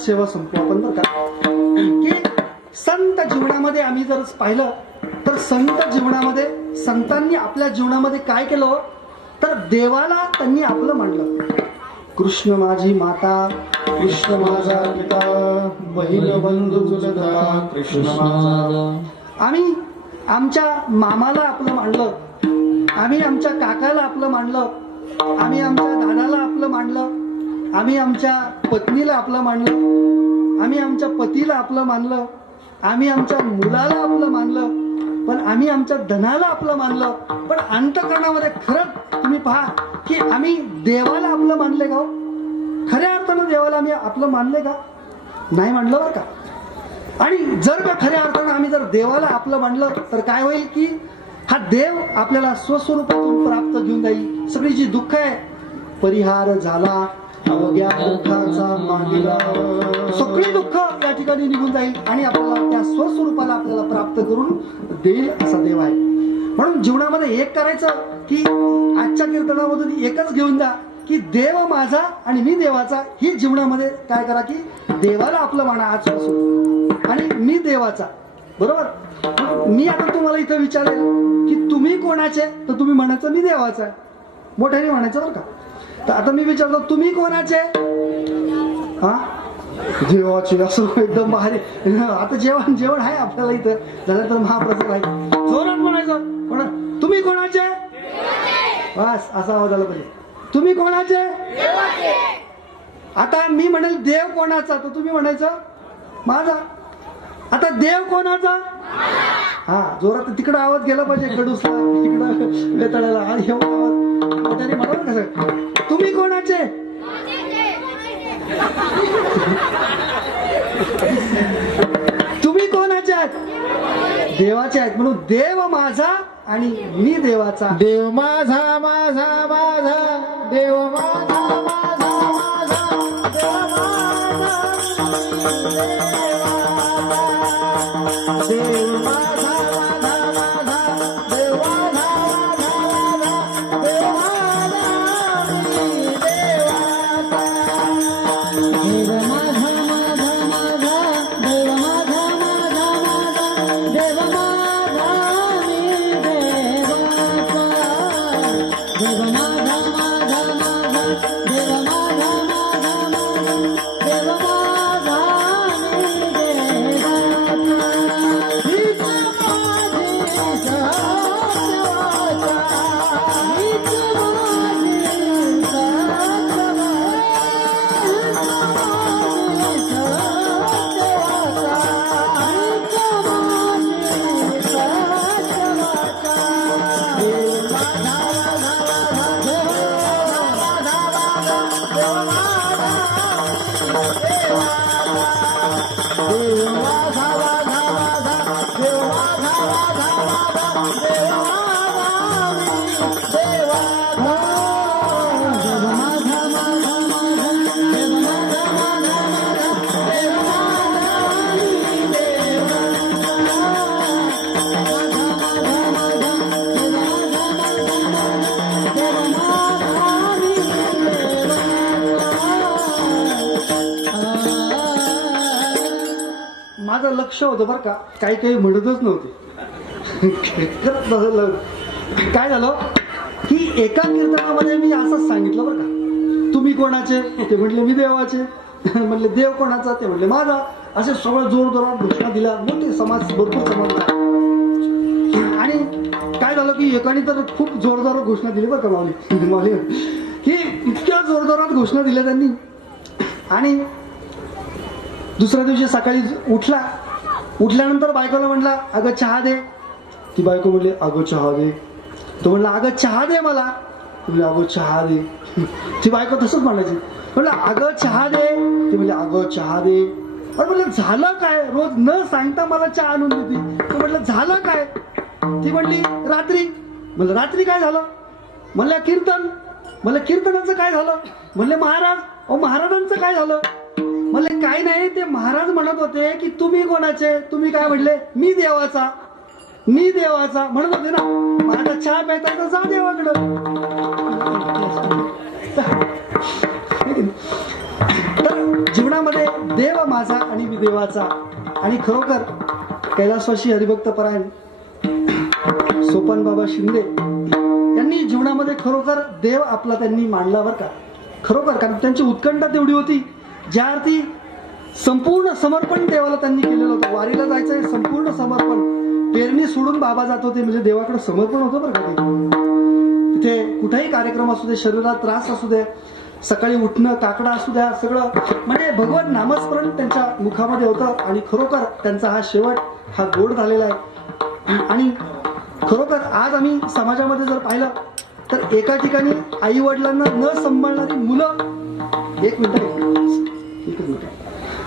सेवा संपू आपण बरं का. की संत जीवनामध्ये आम्ही जर पाहिलं तर संत जीवनामध्ये संतांनी आपल्या जीवनामध्ये काय केलं तर देवाला त्यांनी आपलं मानलं. कृष्ण माझी माता, कृष्ण माझा पिता, बहीण बंधू चुलता कृष्ण माझा. आम्ही आमच्या मामाला आपलं मानलं, आम्ही आमच्या काकाला आपलं मानलं, आम्ही आमच्या दादाला आपलं मानलं, आम्ही आमच्या पत्नीला आपलं मानलं, आम्ही आमच्या पतीला आपलं मानलं, आम्ही आमच्या मुलाला आपलं मानलं, पण आम्ही आमच्या धनाला आपलं मानलं. पण अंतःकरणामध्ये खरंच तुम्ही पहा की आम्ही देवाला आपलं मानले का? खऱ्या अर्थानं देवाला आम्ही आपलं मानले का? नाही मानलं बरं का. आणि जर का खऱ्या अर्थानं आम्ही जर देवाला आपलं मानलं तर काय होईल की हा देव आपल्याला स्वस्वरूपातून प्राप्त घेऊन जाईल. सगळी जी दुःख आहे परिहार झाला, अवघ्या दुःखाचा मागिला, सगळी दुःख या ठिकाणी निघून जाईल आणि आपल्याला त्या स्वस्वरूपाला आपल्याला प्राप्त करून देईल असा देव आहे. म्हणून जीवनामध्ये एक करायचं की आजच्या कीर्तनामधून एकच घेऊन जा की देव माझा आणि मी देवाचा. ही जीवनामध्ये काय करा की देवाला आपलं माना आजपासून आणि मी देवाचा. बरोबर. मी आता तुम्हाला इथं विचारेल की तुम्ही कोणाचे, तर तुम्ही म्हणायचं मी देवाचा आहे, मोठ्याने म्हणायचं बरं का. तर आता मी विचारतो तुम्ही कोणाचे? हा देवाचे. असं एकदम भारी. आता जेवण आहे आपल्याला इथं झालं तर महाप्रसाद आहे, जोरात म्हणायचं. तुम्ही कोणाचे? बस असा आवाज आला पाहिजे. तुम्ही कोणाचे? आता मी म्हणेल देव कोणाचा, तर तुम्ही म्हणायचं माझा. आता देव कोणाचा? हा जोरात तिकडं आवाज गेला पाहिजे, कडूसला तिकडं वेताळाला. आणि हे आवाज मोठ्याने म्हणाल कसं. तुम्ही कोणाचे? तुम्ही कोणाचे आहेत? देवाचे आहेत. म्हणून देव माझा आणि मी देवाचा. देव माझा माझा माझा, देव माझा माझा माझा, देव माझा देव माझा माझा माझा, देव माझा माझा माझा, देव माझा मी देवाचा. देव माझा माझा माझा, देव माझा माझा माझा, देव माझा मी देवाचा. देव माझा माझा माझा, देव माझा माझा माझा, देव माझा मी देवाचा. हीच माझी सत्यवाचा, हीच माझी सत्यवाचा, माझं लक्ष होतं बरं का, काही काही म्हणतच नव्हते. खरंच बदललं. काय झालं की एका कीर्तनामध्ये मी असंच सांगितलं बरं का, तुम्ही कोणाचे, ते म्हटले मी देवाचे. म्हटले देव कोणाचा, ते म्हटले माझा. असे सगळं जोरजोरात घोषणा दिल्या. मोठे समाज, भरपूर समाज आहे. आणि काय झालं की एकाने तर खूप जोरदार घोषणा दिली बरं का माऊली, की इतक्या जोरदारात घोषणा दिल्या त्यांनी. आणि दुसऱ्या दिवशी सकाळी उठल्यानंतर बायकोला म्हटला अगं चहा दे. ती बायको म्हणली अगं चहा दे. तो म्हणला अगं चहा दे मला. म्हणले अगं चहा दे. ती बायको तसंच म्हणायची. म्हणलं अगं चहा दे. ती म्हणली अगं चहा दे. अरे म्हणलं झालं काय, रोज न सांगता मला चहा आणून देते. तो म्हटलं झालं काय. ती म्हणली रात्री. म्हणलं रात्री काय झालं. म्हणलं कीर्तन. म्हणलं कीर्तनाचं काय झालं. म्हणले महाराज. अहो महाराजांचं काय झालं. म्हणले काय नाही, ते महाराज म्हणत होते की तुम्ही कोणाचे. तुम्ही काय म्हणले, मी देवाचा. मी देवाचा म्हणत होते ना. माझा चहा प्यायचा तर जा देवाकडं. तर जीवनामध्ये देव माझा आणि मी देवाचा. आणि खरोखर कैलासवासी हरिभक्त परायण सोपान बाबा शिंदे यांनी जीवनामध्ये खरोखर देव आपला त्यांनी मांडला बरं का. खरोखर, कारण त्यांची उत्कंठा तेवढी होती. ज्या अर्थी संपूर्ण समर्पण देवाला त्यांनी केलेलं होतं. वारीला जायचंय संपूर्ण समर्पण. पेरणी सोडून बाबा जात होते म्हणजे देवाकडे समर्पण होतं बरं का. तिथे कुठेही कार्यक्रम असू दे, शरीरात त्रास असू दे, सकाळी उठणं, काकडा असू द्या, सगळं म्हणजे भगवान नामस्मरण त्यांच्या मुखामध्ये होतं. आणि खरोखर त्यांचा हा शेवट हा गोड झालेला आहे. आणि खरोखर आज आम्ही समाजामध्ये जर पाहिलं तर एका ठिकाणी आई वडिलांना न सांभाळणारी मुलं, एक मिनिट,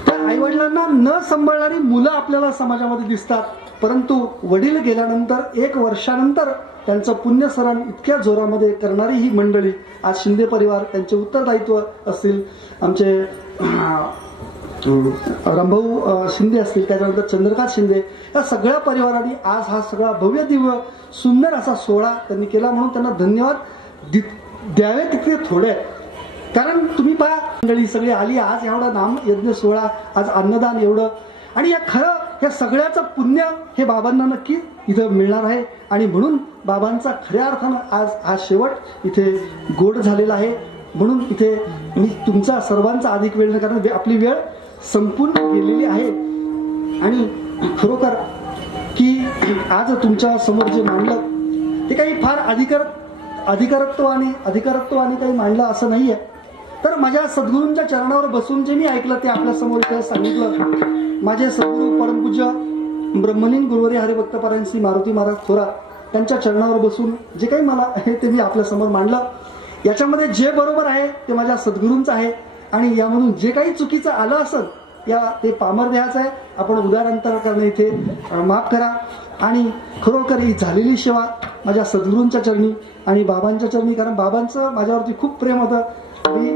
तर आई वडिलांना न सांभाळणारी मुलं आपल्याला समाजामध्ये दिसतात. परंतु वडील गेल्यानंतर 1 वर्षानंतर त्यांचं पुण्यस्मरण इतक्या जोरामध्ये करणारी ही मंडळी आज शिंदे परिवार, त्यांचे उत्तरदायित्व असतील, आमचे रामभाऊ शिंदे असतील, त्याच्यानंतर चंद्रकांत शिंदे, या सगळ्या परिवारांनी आज हा सगळा भव्य दिव्य सुंदर असा सोहळा त्यांनी केला. म्हणून त्यांना धन्यवाद द्यावे तितके थोडे आहेत. कारण तुम्ही पहा मंडळी सगळी आली आज एवढा नाम यज्ञ सोहळा, आज अन्नदान एवढं. आणि या खरं या सगळ्याचं पुण्य हे बाबांना नक्की इथं मिळणार आहे. आणि म्हणून बाबांचा खऱ्या अर्थानं आज हा शेवट इथे गोड झालेला आहे. म्हणून इथे मी तुमचा सर्वांचा अधिक वेळ, कारण आपली वेळ संपून गेलेली आहे. आणि खरोखर की आज तुमच्या समोर जे मांडलं ते काही फार अधिकारत्वाने काही मांडलं असं नाहीये. तर माझ्या सद्गुरूंच्या चरणावर बसून जे मी ऐकलं ते आपल्या समोर इथे सांगितलं. माझे सद्गुरू परमपूज्य ब्रह्मलीन गुरुवारी हरिभक्त परायण श्री मारुती महाराज थोरात त्यांच्या चरणावर बसून जे काही मला आहे ते मी आपल्या समोर मांडलं. याच्यामध्ये जे बरोबर आहे ते माझ्या सद्गुरूंचं आहे. आणि यामधून जे काही चुकीचं आलं असेल ते पामर द्यायचं आहे. आपण उदाहरणार्थ करणं इथे माफ करा. आणि खरोखर ही झालेली सेवा माझ्या सद्गुरूंच्या चरणी आणि बाबांच्या चरणी, कारण बाबांचं माझ्यावरती खूप प्रेम होतं. मी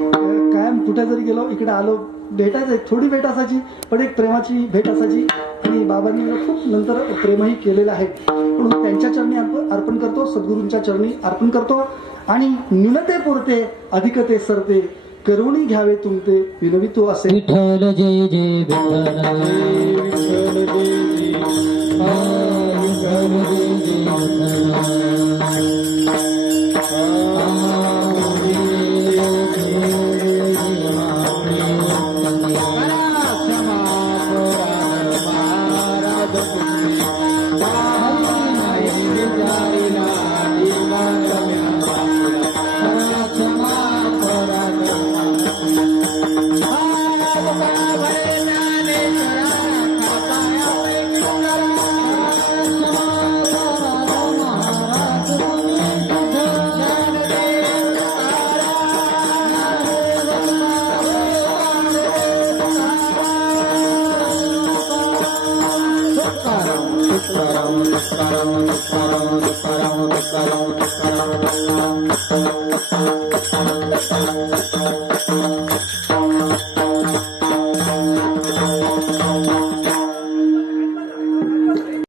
कायम कुठे जरी गेलो, इकडे आलो, भेटायचं, थोडी भेट असायची पण एक प्रेमाची भेट असायची. आणि बाबांनी मला खूप नंतर प्रेमही केलेलं आहे. म्हणून त्यांच्या चरणी अर्पण करतो, सद्गुरूंच्या चरणी अर्पण करतो. आणि न्यूनते पुरते अधिकते सरते, करुणी घ्यावे तुमते विनवितो असे. विठ्ठल जय जय विठ्ठल, विठ्ठल जय जय, विठ्ठल जय तुकाराम